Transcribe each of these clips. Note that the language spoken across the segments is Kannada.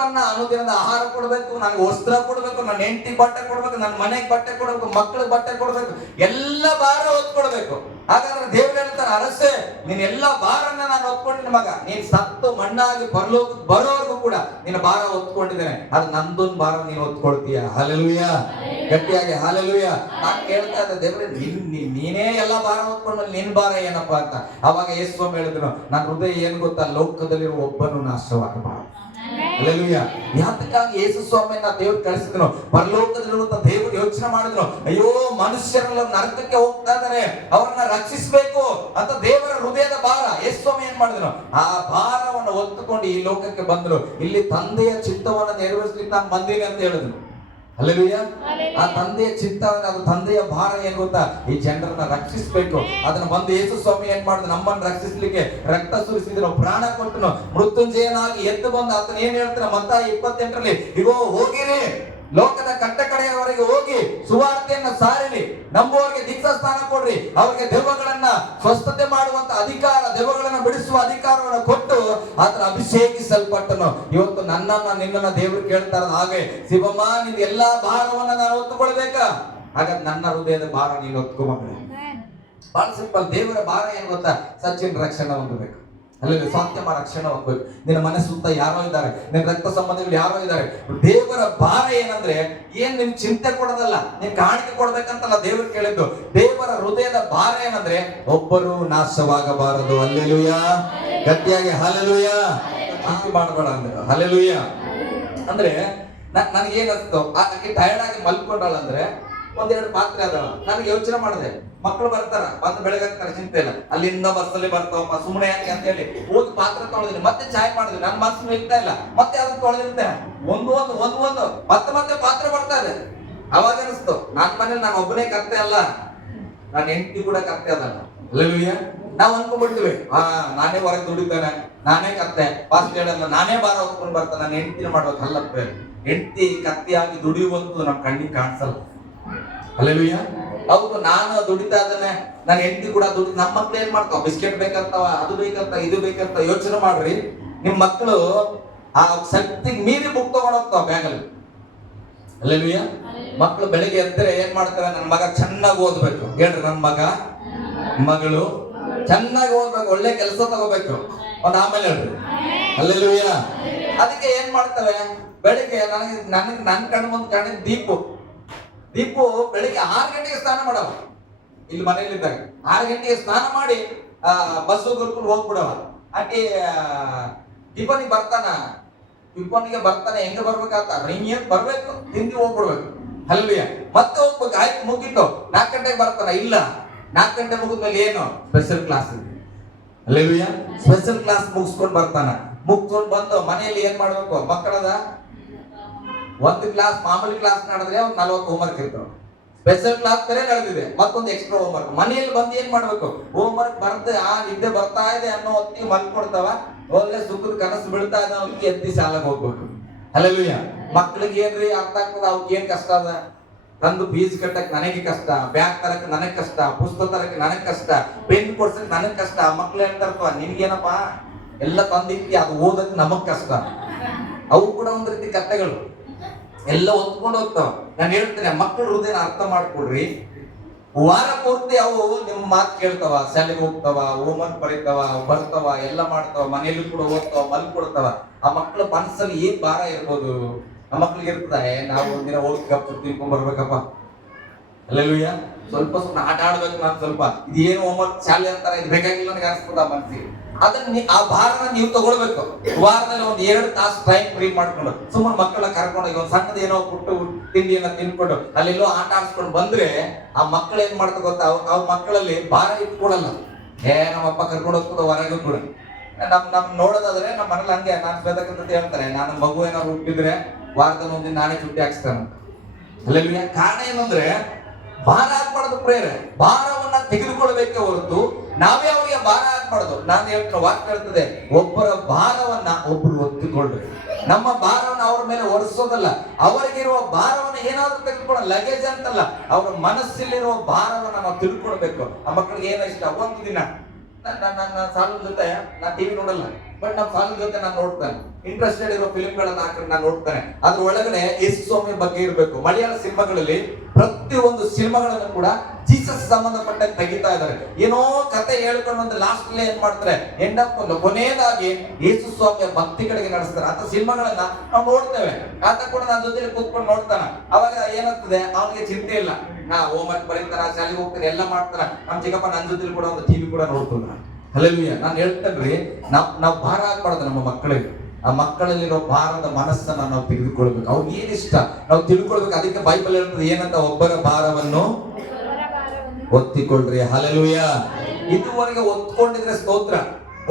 ನನ್ನ ಅನುದಿನದ ಆಹಾರ ಕೊಡ್ಬೇಕು, ನನಗೆ ವಸ್ತ್ರ ಕೊಡ್ಬೇಕು, ನನ್ನ ಹೆಂಡತಿ ಬಟ್ಟೆ ಕೊಡ್ಬೇಕು, ನನ್ನ ಮನೆಗೆ ಬಟ್ಟೆ ಕೊಡ್ಬೇಕು, ಮಕ್ಕಳಿಗೆ ಬಟ್ಟೆ ಕೊಡ್ಬೇಕು, ಎಲ್ಲ ಭಾರ ಹೊತ್ಕೊಡ್ಬೇಕು. ಹಾಗಾದ್ರೆ ದೇವ್ರು ಹೇಳ್ತಾರೆ, ಅರಸೆ ನೀನ್ ಎಲ್ಲಾ ಭಾರನ್ನ ನಾನು ಹೊತ್ಕೊಂಡಿನ ಮಗ, ನೀನ್ ಸತ್ತು ಮಣ್ಣಾಗಿ ಪರಲೋಕಕ್ಕೆ ಬರೋವರೆಗೂ ಕೂಡ ನಿನ್ನ ಭಾರ ಹೊತ್ಕೊಂಡಿದ್ದೇನೆ, ಅದು ನಂದೊಂದು ಭಾರ ನೀನು ಹೊತ್ಕೊಳ್ತೀಯ. ಹಲ್ಲೆಲೂಯಾ, ಗಟ್ಟಿಯಾಗಿ ಹಲ್ಲೆಲೂಯಾ. ನಾನು ಕೇಳ್ತಾ ಇದ್ದೆ, ದೇವ್ರೆ ನೀನೇ ಎಲ್ಲಾ ಭಾರ ಹೊತ್ಕೊಂಡು ನಿನ್ ಭಾರ ಏನಪ್ಪಾ ಅಂತ. ಅವಾಗ ಯೇಸು ಹೇಳಿದ್ರು, ನನ್ನ ಹೃದಯ ಏನ್ ಗೊತ್ತಾ, ಲೋಕದಲ್ಲಿರುವ ಒಬ್ಬನು ನಾಶವಾಗಬಾರದು. ಹಲ್ಲೆಲೂಯಾ. ಯಾತಕ್ಕಾಗಿ ಯೇಸು ಸ್ವಾಮಿಯನ್ನ ದೇವ್ರು ಕಳಿಸಿದ್ರು, ಪರಲೋಕದಲ್ಲಿರುವಂತ ದೇವರು ಯೋಚನೆ ಮಾಡಿದ್ರು, ಅಯ್ಯೋ ಮನುಷ್ಯರೆಲ್ಲ ನರಕಕ್ಕೆ ಹೋಗ್ತಾ ಇದಾರೆ, ಅವರನ್ನ ರಕ್ಷಿಸಬೇಕು ಅಂತ ದೇವರ ಹೃದಯದ ಭಾರ. ಯೇಸು ಸ್ವಾಮಿ ಏನ್ ಮಾಡಿದ್ರು, ಆ ಭಾರವನ್ನು ಹೊತ್ತುಕೊಂಡು ಈ ಲೋಕಕ್ಕೆ ಬಂದ್ರು. ಇಲ್ಲಿ ತಂದೆಯ ಚಿತ್ತವನ್ನ ನೆರವೇರಿಸಲಿಕ್ಕೆ ನಾನು ಬಂದೀನಿ ಅಂತ ಹೇಳಿದ್ರು. ಹಲ್ಲೆಲೂಯಾ. ಆ ತಂದೆಯ ಚಿತ್ತ, ಅದು ತಂದೆಯ ಭಾರ ಏನ್ ಗೊತ್ತಾ, ಈ ಜನರನ್ನ ರಕ್ಷಿಸಬೇಕು. ಅದನ್ನ ಬಂದು ಯೇಸು ಸ್ವಾಮಿ ಏನ್ ಮಾಡಿದ್ರು, ನಮ್ಮನ್ನು ರಕ್ಷಿಸಲಿಕ್ಕೆ ರಕ್ತ ಸುರಿಸಿದ್ರು, ಪ್ರಾಣ ಕೊಟ್ಟನು, ಮೃತ್ಯುಂಜಯನಾಗಿ ಎದ್ದು ಬಂದು ಆತನ ಏನ್ ಹೇಳ್ತಾನೆ ಮತ್ತಾಯ 28ರಲ್ಲಿ, ಇಗೋ ಹೋಗಿರಿ, ಲೋಕದ ಕಟ್ಟ ಕಡೆಯವರೆಗೆ ಹೋಗಿ ಸುವಾರ್ತೆಯನ್ನ ಸಾರಿರಿ, ನಂಬುವವರಿಗೆ ದೀಕ್ಷಾ ಸ್ಥಾನ ಕೊಡ್ರಿ, ಅವರಿಗೆ ದೆವ್ವಗಳನ್ನ ಸ್ವಸ್ಥತೆ ಮಾಡುವಂತ ಅಧಿಕಾರ, ದೆವ್ವಗಳನ್ನ ಬಿಡಿಸುವ ಅಧಿಕಾರವನ್ನು ಕೊಟ್ಟು ಆತನ ಅಭಿಷೇಕಿಸಲ್ಪಟ್ಟನು. ಇವತ್ತು ನನ್ನನ್ನ ನಿನ್ನನ್ನ ದೇವರು ಕೇಳ್ತಾರ, ಹಾಗೆ ಶಿವಮ್ಮ ನಿನ್ ಎಲ್ಲಾ ಭಾರವನ್ನ ನಾನು ಹೊತ್ತುಕೊಳ್ಬೇಕಾ? ಹಾಗಾದ್ರೆ ನನ್ನ ಹೃದಯದ ಭಾರ ನೀನು ಹೊತ್ಕೊಂಡ್ರೆ ಬಹಳ ಸಿಂಪಲ್. ದೇವರ ಭಾರ ಏನ್ ಗೊತ್ತಾ, ಸಚಿನ್ ರಕ್ಷಣೆ ಹೊಂದಬೇಕು, ಅಲ್ಲಿ ಸ್ವಾಸ್ಥ್ಯಮ ರಕ್ಷಣೆ ಹೋಗ್ಬೇಕು. ನಿನ್ನ ಮನೆ ಸುತ್ತ ಯಾರೋ ಇದ್ದಾರೆ, ನಿನ್ನ ರಕ್ತ ಸಂಬಂಧಿಗಳು ಯಾರೋ ಇದ್ದಾರೆ. ದೇವರ ಭಾರ ಏನಂದ್ರೆ ಏನ್ ನಿನ್ ಚಿಂತೆ ಕೊಡೋದಲ್ಲ, ನೀನ್ ಕಾಣಿಕೆ ಕೊಡ್ಬೇಕಂತಲ್ಲ ದೇವರು ಕೇಳಿದ್ದು. ದೇವರ ಹೃದಯದ ಭಾರ ಏನಂದ್ರೆ ಒಬ್ಬರು ನಾಶವಾಗಬಾರದು. ಹಲ್ಲೆಲೂಯಾ, ಗಟ್ಟಿಯಾಗಿ ಹಲ್ಲೆಲೂಯಾ. ಆಸ್ತಿ ಮಾಡಬೇಡ ಅಂದ್ರೆ ಹಲ್ಲೆಲೂಯಾ. ಅಂದ್ರೆ ನನಗೇನ್ ಅನ್ಸ್ತು, ಆಕೆ ಟಯರ್ಡ್ ಆಗಿ ಮಲ್ಕೊಂಡಾಳಂದ್ರೆ ಒಂದೆರಡು ಪಾತ್ರೆ ಅದಾವ. ನನಗೆ ಯೋಚನೆ ಮಾಡಿದೆ, ಮಕ್ಕಳು ಬರ್ತಾರ, ಬಂದು ಬೆಳಗಾಗ್ತಾರೆ, ಚಿಂತೆ ಇಲ್ಲ, ಅಲ್ಲಿಂದ ಬಸ್ಸಲ್ಲಿ ಬರ್ತಾವಪ್ಪ, ಸುಮ್ಮನೆ ಯಾಕೆ ಅಂತ ಹೇಳಿ ಹೋಗಿ ಪಾತ್ರೆ ತೊಳೆದಿನಿ, ಮತ್ತೆ ಚಾಯ್ ಮಾಡಿದ್ವಿ, ನನ್ನ ಮನಸ್ಸು ನಿಲ್ತಾ ಇಲ್ಲ, ಮತ್ತೆ ಅದನ್ನ ತೊಳೆದಿರ್ತೇನೆ, ಒಂದು ಮತ್ತೆ ಪಾತ್ರೆ ಬರ್ತಾ ಇದೆ. ಅವಾಗ ಅನಿಸ್ತು, ನನ್ನ ಮನೇಲಿ ನಾನು ಒಬ್ಬನೇ ಕರ್ತೆ ಅಲ್ಲ, ನನ್ನ ಹೆಂಡತಿ ಕೂಡ ಕರ್ತೆ ಅದಲ್ಲ. ಹಲ್ಲೆಲೂಯಾ. ನಾವ್ ಅನ್ಕೊಂಡ್ಬಿಡ್ತೀವಿ, ನಾನೇ ಹೊರಗೆ ದುಡಿತಾನೆ, ನಾನೇ ಕತ್ತೆ, ಫಾಸ್ಟ್ ಹೇಳಲ್ಲ, ನಾನೇ ಭಾರ ಹೊತ್ಕೊಂಡು ಬರ್ತಾನೆ, ನನ್ನ ಹೆಂಡತಿನ ಮಾಡ್ಬೇಕು. ಅಲ್ಲಪ್ಪ, ಹೆಂಡತಿ ಕತ್ತಿಯಾಗಿ ದುಡಿಯುವಂತದ್ದು ನಮ್ ಕಣ್ಣಿಗೆ ಕಾಣಿಸಲ್ಲ. ಹಲ್ಲೆಲೂಯಾ. ಹೌದು, ನಾನು ದುಡಿತಾ ಇದ್ದಾನೆ, ನನ್ನ ಹೆಂಡತಿ ಕೂಡ ದುಡಿ. ನಮ್ಮ ಮಕ್ಳು ಏನ್ ಮಾಡ್ತಾವ, ಬಿಸ್ಕೆಟ್ ಬೇಕಂತಾವ, ಅದು ಬೇಕಂತ, ಇದು ಬೇಕಂತ. ಯೋಚನೆ ಮಾಡ್ರಿ, ನಿಮ್ ಮಕ್ಕಳು ಆ ಶಕ್ತಿಗೆ ಮೀರಿ ಬುಕ್ ತಗೊಂಡ್ ಹೋಗ್ತಾವ ಬ್ಯಾಗಲ್ಲಿ. ಹಲ್ಲೆಲೂಯಾ. ಮಕ್ಕಳು ಬೆಳಿಗ್ಗೆ ಎದ್ದರೆ ಏನ್ ಮಾಡ್ತಾರೆ, ನನ್ನ ಮಗ ಚೆನ್ನಾಗಿ ಓದ್ಬೇಕು, ಹೇಳ್ರಿ, ನನ್ನ ಮಗ ಮಗಳು ಚೆನ್ನಾಗಿ ಓದ್ಬೇಕು, ಒಳ್ಳೆ ಕೆಲಸ ತಗೋಬೇಕು ಒಂದ್, ಆಮೇಲೆ ಹೇಳ್ರಿ ಹಲ್ಲೆಲೂಯಾ. ಅದಕ್ಕೆ ಏನ್ ಮಾಡ್ತವೆ, ಬೆಳಿಗ್ಗೆ ನನ್ನ ಕಣ್ಣು ಮುಂದೆ ಕಾಣಿದ ದೀಪು ಬೆಳಿಗ್ಗೆ 6 ಗಂಟೆಗೆ ಸ್ನಾನ ಮಾಡವ. ಇಲ್ಲಿ ಮನೆಯಲ್ಲಿದ್ದಾಗ 6 ಗಂಟೆಗೆ ಸ್ನಾನ ಮಾಡಿ ಬಸ್ಸು ಕರ್ಕೊಂಡು ಹೋಗ್ಬಿಡವ. ಆಕೆ ಟಿಫನಿಗೆ ಬರ್ತಾನೆ, ಹೆಂಗ ಬರ್ಬೇಕಾತ, ಹಿಂಗೇನ್ ಬರ್ಬೇಕು, ತಿಂದಿ ಹೋಗ್ಬಿಡ್ಬೇಕು. ಹಲ್ಲೆಲೂಯಾ. ಮತ್ತೆ ಹೋಗ್ಬೇಕು, ಆಯ್ತು ಮುಗಿತು, 4 ಗಂಟೆಗೆ ಬರ್ತಾನ, ಇಲ್ಲ 4 ಗಂಟೆ ಮುಗಿದ್ಮೇಲೆ ಏನು ಸ್ಪೆಷಲ್ ಕ್ಲಾಸ್ ಇದೆ. ಹಲ್ಲೆಲೂಯಾ. ಸ್ಪೆಷಲ್ ಕ್ಲಾಸ್ ಮುಗಿಸ್ಕೊಂಡು ಬರ್ತಾನ, ಮುಗಿಸ್ಕೊಂಡು ಬಂದು ಮನೆಯಲ್ಲಿ ಏನ್ ಮಾಡ್ಬೇಕು, ಮಕ್ಕಳದ ಒಂದು ಕ್ಲಾಸ್ ಮಾಮೂಲಿ ಕ್ಲಾಸ್ ನಡೆದ್ರೆ ಒಂದು 40 ಹೋಮ್ವರ್ಕ್ ಇರ್ತಾವ, ಸ್ಪೆಷಲ್ ಕ್ಲಾಸ್ ಬೇರೆ ನಡೆದಿದೆ, ಮತ್ತೊಂದು ಎಕ್ಸ್ಟ್ರಾ ಹೋಮ್ವರ್ಕ್. ಮನೆಯಲ್ಲಿ ಬಂದು ಏನ್ ಮಾಡ್ಬೇಕು, ಹೋಮ್ವರ್ಕ್ ಬರ್ದೆ ನಿದ್ದೆ ಬರ್ತಾ ಇದೆ ಅನ್ನೋ ಹೊತ್ತಿಗೆ ಮಲ್ಕೊಡ್ತಾವ, ಒಳ್ಳೆ ಸುಖದ ಕನಸು ಬೀಳ್ತಾ ಇದೆ ಅವ್ರಿಗೆ ಎತ್ತಿ ಶಾಲೆಗೆ ಹೋಗ್ಬೇಕು. ಹಲ್ಲೆಲೂಯಾ. ಮಕ್ಳಿಗೆ ಏನ್ರಿ ಅರ್ಥ ಆಗ್ತದ, ಅವ್ರಿಗೆ ಏನ್ ಕಷ್ಟ ಅದ, ತಂದು ಫೀಸ್ ಕಟ್ಟಕ್ ನನಗೆ ಕಷ್ಟ, ಬ್ಯಾಗ್ ತರಕ್ ನನಗ್ ಕಷ್ಟ, ಪುಸ್ತಕ ತರಕ್ ನನಗ್ ಕಷ್ಟ, ಪೆನ್ ಕೊಡ್ಸಕ್ ನನಗ್ ಕಷ್ಟ. ಮಕ್ಳು ಹೇಳ್ತಾರಪ್ಪ, ನಿನ್ಗೇನಪ್ಪಾ ಎಲ್ಲ ತಂದಿಟ್ಟಿ, ಅದು ಓದಕ್ ನಮಗ್ ಕಷ್ಟ. ಅವು ಕೂಡ ಒಂದ್ ರೀತಿ ಕಥೆಗಳು, ಎಲ್ಲ ಹೊತ್ಕೊಂಡು ಹೋಗ್ತಾವ. ನಾನು ಹೇಳ್ತೇನೆ, ಮಕ್ಕಳ ಹೃದಯನ ಅರ್ಥ ಮಾಡ್ಕೊಡ್ರಿ. ವಾರ ಪೂರ್ತಿ ಅವು ನಿಮ್ಮ ಮಾತು ಕೇಳ್ತಾವ, ಶಾಲೆಗೆ ಹೋಗ್ತಾವ, ಹೋಮ್ವರ್ಕ್ ಬರೀತಾವ, ಬರ್ತಾವ, ಎಲ್ಲ ಮಾಡ್ತಾವ, ಮನೆಯಲ್ಲೂ ಕೂಡ ಓದ್ತಾವ, ಮಲ್ಕೊಡ್ತಾವ. ಆ ಮಕ್ಕಳ ಮನಸ್ಸಲ್ಲಿ ಏನ್ ಭಾರ ಇರ್ಬೋದು, ಆ ಮಕ್ಳಿಗೆ ಇರ್ತದ, ನಾವು ಒಂದಿನ ಹೋಗಿ ಗಪ್ ತಿಳ್ಕೊಂಡ್ ಬರ್ಬೇಕಪ್ಪ. ಹಲ್ಲೆಲೂಯಾ. ಸ್ವಲ್ಪ ಆಟ ಆಡ್ಬೇಕು, ನಾನು ಸ್ವಲ್ಪ ಇದೇನು ಹೋಮ್ವರ್ಕ್ ಶಾಲೆ ಅಂತಾರ, ಇದು ಬೇಕಾಗಿಲ್ಲ ನನಗೆ ಅನ್ಸ್ತದ ಮನ್ಸಿಗೆ. ಅದನ್ನ ಆ ಭಾರನ ನೀವು ತಗೊಳ್ಬೇಕು. ವಾರದಲ್ಲಿ ಒಂದು 2 ತಾಸು ಟೈಮ್ ಫ್ರೀ ಮಾಡ್ಕೊಂಡು ಸುಮ್ಮನೆ ಮಕ್ಕಳ ಕರ್ಕೊಂಡು ಒಂದ್ ಸಣ್ಣದ ಏನೋ ಪುಟ್ಟು ತಿಂಡಿಯನ್ನ ತಿನ್ಕೊಂಡು ಅಲ್ಲೆಲ್ಲೋ ಆಟ ಆಡ್ಸ್ಕೊಂಡು ಬಂದ್ರೆ ಆ ಮಕ್ಕಳು ಏನ್ ಮಾಡ್ತಾ ಗೊತ್ತಾ, ಅವ್ರ ಮಕ್ಕಳಲ್ಲಿ ಭಾರ ಇಟ್ಕೊಡಲ್ಲ. ನಮ್ಮಪ್ಪ ಕರ್ಕೊಂಡು ಹೋಗ್ತದ ಹೊರಗೂ ಕೂಡ. ನಮ್ ನೋಡೋದಾದ್ರೆ ನಮ್ಮ ಮನೇಲಿ ಹಂಗೆ, ನಾನು ಬೇಕಂತ ಹೇಳ್ತಾರೆ, ನಾನು ಮಗು ಏನಾದ್ರು ಹುಟ್ಟಿದ್ರೆ ವಾರದಲ್ಲಿ ಒಂದಿನ ನಾನೇ ಚುಟ್ಟಿ ಹಾಕ್ಸ್ತಾನ. ಅಲ್ಲೆಲ್ಲ ಕಾರಣ ಏನಂದ್ರೆ ಭಾರ ಹಾಕ್ಬಾರ್ದು ಪ್ರೇರೆ, ಭಾರವನ್ನ ತೆಗೆದುಕೊಳ್ಬೇಕೆ ಹೊರತು ನಾವೇ ಅವರಿಗೆ ಭಾರ ಹಾಕ್ಬಾರ್ದು. ನಾನು ಹೇಳ್ತೀನಿ, ವಾಕ್ಯ ಹೇಳ್ತದೆ, ಒಬ್ಬರ ಭಾರವನ್ನ ಒಬ್ರು ಹೊತ್ತುಕೊಳ್ರಿ. ನಮ್ಮ ಭಾರವನ್ನ ಅವ್ರ ಮೇಲೆ ಹೊರಿಸೋದಲ್ಲ, ಅವರಿಗಿರುವ ಭಾರವನ್ನ ಏನಾದ್ರೂ ತೆಗೆದುಕೊಳ್ಳ, ಲಗೇಜ್ ಅಂತಲ್ಲ, ಅವರ ಮನಸ್ಸಲ್ಲಿರುವ ಭಾರವನ್ನ ನಾವು ತಿಳ್ಕೊಳ್ಬೇಕು. ಆ ಮಕ್ಕಳಿಗೆ ಏನೋ ಇಷ್ಟ, ಒಂದು ದಿನ ನನ್ನ ಸಾಲದ ಜೊತೆ ನಾನು ಟಿವಿ ನೋಡಲ್ಲ, ಬಟ್ ನಮ್ಮ ಫ್ಯಾಮಿಲಿ ಜೊತೆ ನಾನು ನೋಡ್ತಾನೆ, ಇಂಟ್ರೆಸ್ಟೆಡ್ ಇರೋ ಫಿಲ್ಮ್ಗಳನ್ನ ಹಾಕಿ ನಾನು ನೋಡ್ತಾನೆ. ಅದ್ರ ಒಳಗಡೆ ಯೇಸು ಸ್ವಾಮಿ ಬಗ್ಗೆ ಇರಬೇಕು. ಮಲಯಾಳ ಸಿನಿಮಾಗಳಲ್ಲಿ ಪ್ರತಿಯೊಂದು ಸಿನಿಮಾಗಳನ್ನು ಕೂಡ ಜೀಸಸ್ ಸಂಬಂಧಪಟ್ಟಂತೆ ತೆಗಿತಾ ಇದ್ದಾರೆ. ಏನೋ ಕತೆ ಹೇಳ್ಕೊಂಡು ಒಂದು ಲಾಸ್ಟ್ ಏನ್ ಮಾಡ್ತಾರೆ, ಎಂಡ್ ಅಪ್ ಕೊನೆಯದಾಗಿ ಯೇಸು ಸ್ವಾಮಿಯ ಭಕ್ತಿಗಳಿಗೆ ನಡೆಸ್ತಾರೆ. ಅಂತ ಸಿನಿಮಾಗಳನ್ನ ನಾವು ನೋಡ್ತೇವೆ. ಆತ ಕೂಡ ನನ್ನ ಜೊತೆ ಕೂತ್ಕೊಂಡು ನೋಡ್ತಾನ. ಅವಾಗ ಏನಾಗ್ತದೆ, ಅವನಿಗೆ ಚಿಂತೆ ಇಲ್ಲ, ನಾ ಹೋಮ್ ವರ್ಕ್ ಬರೀತಾರ, ಶಾಲೆಗೆ ಹೋಗ್ತಾರೆ, ಎಲ್ಲ ಮಾಡ್ತಾರ. ನಮ್ ಚಿಕ್ಕಪ್ಪ ನನ್ನ ಜೊತೆ ಕೂಡ ಒಂದು ಟಿವಿ ಕೂಡ ನೋಡ್ತಾನ. ಹಲ್ಲೆಲೂಯಾ. ನಾನು ಹೇಳ್ತೇನ್ರಿ, ನಾವು ಭಾರ ಆಗ್ಬಾರ್ದು ನಮ್ಮ ಮಕ್ಕಳಿಗೆ. ಆ ಮಕ್ಕಳಲ್ಲಿರೋ ಭಾರದ ಮನಸ್ಸನ್ನ ನಾವು ತೆಗೆದುಕೊಳ್ಬೇಕು. ಅವ್ರಿಗೆ ಏನ್ ಇಷ್ಟ ನಾವು ತಿಳ್ಕೊಳ್ಬೇಕು. ಅದಕ್ಕೆ ಬೈಬಲ್ ಹೇಳ್ತದೆ ಏನಂತ, ಒಬ್ಬರ ಭಾರವನ್ನು ಒತ್ತಿಕೊಳ್ಳ್ರಿ. ಹಲ್ಲೆಲೂಯಾ. ಇದುವರೆಗೆ ಒತ್ಕೊಂಡಿದ್ರೆ ಸ್ತೋತ್ರ,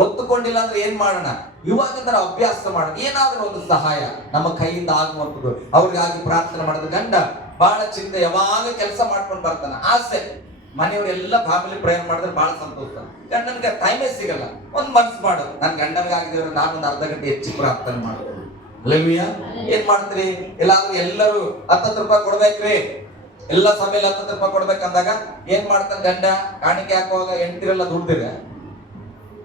ಒತ್ತುಕೊಂಡಿಲ್ಲ ಅಂದ್ರೆ ಏನ್ ಮಾಡೋಣ, ಇವಾಗ ಅಭ್ಯಾಸ ಮಾಡೋಣ. ಏನಾದ್ರೂ ಒಂದು ಸಹಾಯ ನಮ್ಮ ಕೈಯಿಂದ ಆಗುವಂಥದ್ದು, ಅವ್ರಿಗಾಗಿ ಪ್ರಾರ್ಥನೆ ಮಾಡೋದು. ಗಂಡ ಬಹಳ ಚಿಂತೆ, ಯಾವಾಗ ಕೆಲಸ ಮಾಡ್ಕೊಂಡು ಬರ್ತಾನ, ಆಸೆ ಮನೆಯವರೆಲ್ಲ ಫ್ಯಾಮಿಲಿ ಪ್ರೇಯರ್ ಮಾಡಿದ್ರೆ ಬಹಳ ಸಂತೋಷ. ಗಂಡನ್ಗೆ ಟೈಮೇ ಸಿಗಲ್ಲ. ಒಂದ್ ಮನ್ಸು ಮಾಡೋದು, ನನ್ ಗಂಡನ್ಗೆ ಆಗಿದ್ರೆ ನಾನು ಒಂದು ಅರ್ಧ ಗಂಟೆ ಹೆಚ್ಚು ಪ್ರಾರ್ಥನೆ ಮಾಡೋದು. ಹಲ್ಲೆಲೂಯಾ. ಏನ್ ಮಾಡ್ತೀರಿ, ಎಲ್ಲರೂ 10 ರೂಪಾಯಿ ಕೊಡ್ಬೇಕ್ರಿ, ಎಲ್ಲ ಸಮಯದಲ್ಲಿ 10 ರೂಪಾಯಿ ಕೊಡ್ಬೇಕಂದಾಗ ಏನ್ ಮಾಡ್ತಾನೆ ಗಂಡ, ಕಾಣಿಕೆ ಹಾಕುವಾಗ ಹೆಂಡತಿರೆಲ್ಲ ದುಡ್ದಿದೆ,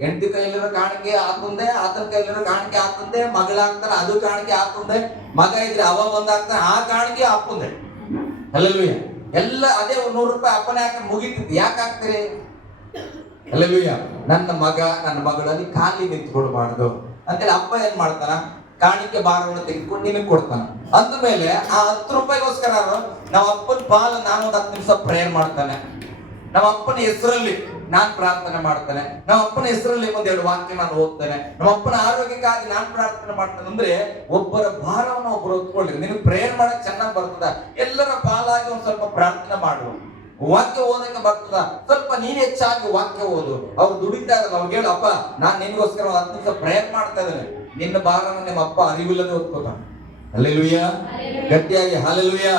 ಹೆಂಡತಿ ಕೈಲಿರೋ ಕಾಣಿಕೆ ಹಾಕುಂದೆ, ಆತನ ಕೈಲಿರೋ ಕಾಣಿಕೆ ಹಾಕುಂದೆ, ಮಗಳಾಗ್ತಾನೆ ಅದು ಕಾಣಿಕೆ ಹಾಕುಂದೆ, ಮಗ ಇದ್ರೆ ಅವ ಬಂದಾಗ್ತಾನೆ ಆ ಕಾಣಿಕೆ ಹಾಕುಂದೆ. ಹಲ್ಲೆಲೂಯಾ. ಎಲ್ಲ ಅದೇ 100 ರೂಪಾಯಿ ಅಪ್ಪನೇ ಹಾಕಿ ಮುಗಿತಿತ್ತು. ಯಾಕೆ ಹಾಕ್ತೀರಿ? ಹಲ್ಲೆಲೂಯಾ. ನನ್ನ ಮಗ ನನ್ನ ಮಗಳಲ್ಲಿ ಖಾಲಿ ನಿಂತ್ಕೊಳ್ಬಾರ್ದು ಅಂತೇಳಿ ಅಪ್ಪ ಏನ್ ಮಾಡ್ತಾನ, ಕಾಣಿಕೆ ಭಾರವನ್ನು ತೆಗೆದುಕೊಂಡು ನಿನಗೆ ಕೊಡ್ತಾನ. ಅಂದ್ಮೇಲೆ ಆ 10 ರೂಪಾಯಿಗೋಸ್ಕರ ನಮ್ಮ ಅಪ್ಪನ ಪಾಲ ನಾನು ಒಂದು 10 ನಿಮಿಷ ಪ್ರೇಯರ್ ಮಾಡ್ತಾನೆ. ನಮ್ಮ ಅಪ್ಪನ ಹೆಸರಲ್ಲಿ ನಾನ್ ಪ್ರಾರ್ಥನೆ ಮಾಡ್ತಾನೆ. ನಮ್ಮ ಅಪ್ಪನ ಹೆಸರಲ್ಲಿ ಒಂದೆರಡು ವಾಕ್ಯ ನಾನು ಓದ್ತೇನೆ. ನಮ್ಮ ಅಪ್ಪನ ಆರೋಗ್ಯಕ್ಕಾಗಿ ನಾನು ಪ್ರಾರ್ಥನೆ ಮಾಡ್ತೇನೆ. ಅಂದ್ರೆ ಒಬ್ಬರ ಭಾರವನ್ನು ಒಬ್ಬರು ಹೊತ್ಕೊಳ್ಳಿ. ನಿನಗೆ ಪ್ರೇಯರ್ ಮಾಡಕ್ ಚೆನ್ನಾಗಿ ಬರ್ತದ, ಎಲ್ಲರ ಪಾಲಾಗಿ ಒಂದ್ ಸ್ವಲ್ಪ ಪ್ರಾರ್ಥನೆ ಮಾಡು. ವಾಕ್ಯ ಓದಕ್ಕೆ ಬರ್ತದ, ಸ್ವಲ್ಪ ನೀನ್ ಹೆಚ್ಚಾಗಿ ವಾಕ್ಯ ಓದು. ಅವ್ರು ದುಡಿತಾ ಇರಲ್ಲ, ಅವ್ರಿಗೆ ಹೇಳು, ಅಪ್ಪ ನಾನ್ ನಿನ್ಗೋಸ್ಕರ 10 ನಿಮಿಷ ಪ್ರೇಯರ್ ಮಾಡ್ತಾ ಇದ್ದೇನೆ, ನಿನ್ನ ಭಾರವನ್ನು ನಿಮ್ಮ ಅಪ್ಪ ಅರಿವಿಲ್ಲದೆ ಹೊತ್ಕೋತಾನ. ಹಲ್ಲೆಲೂಯಾ. ಗಟ್ಟಿಯಾಗಿ ಹಲ್ಲೆಲೂಯಾ.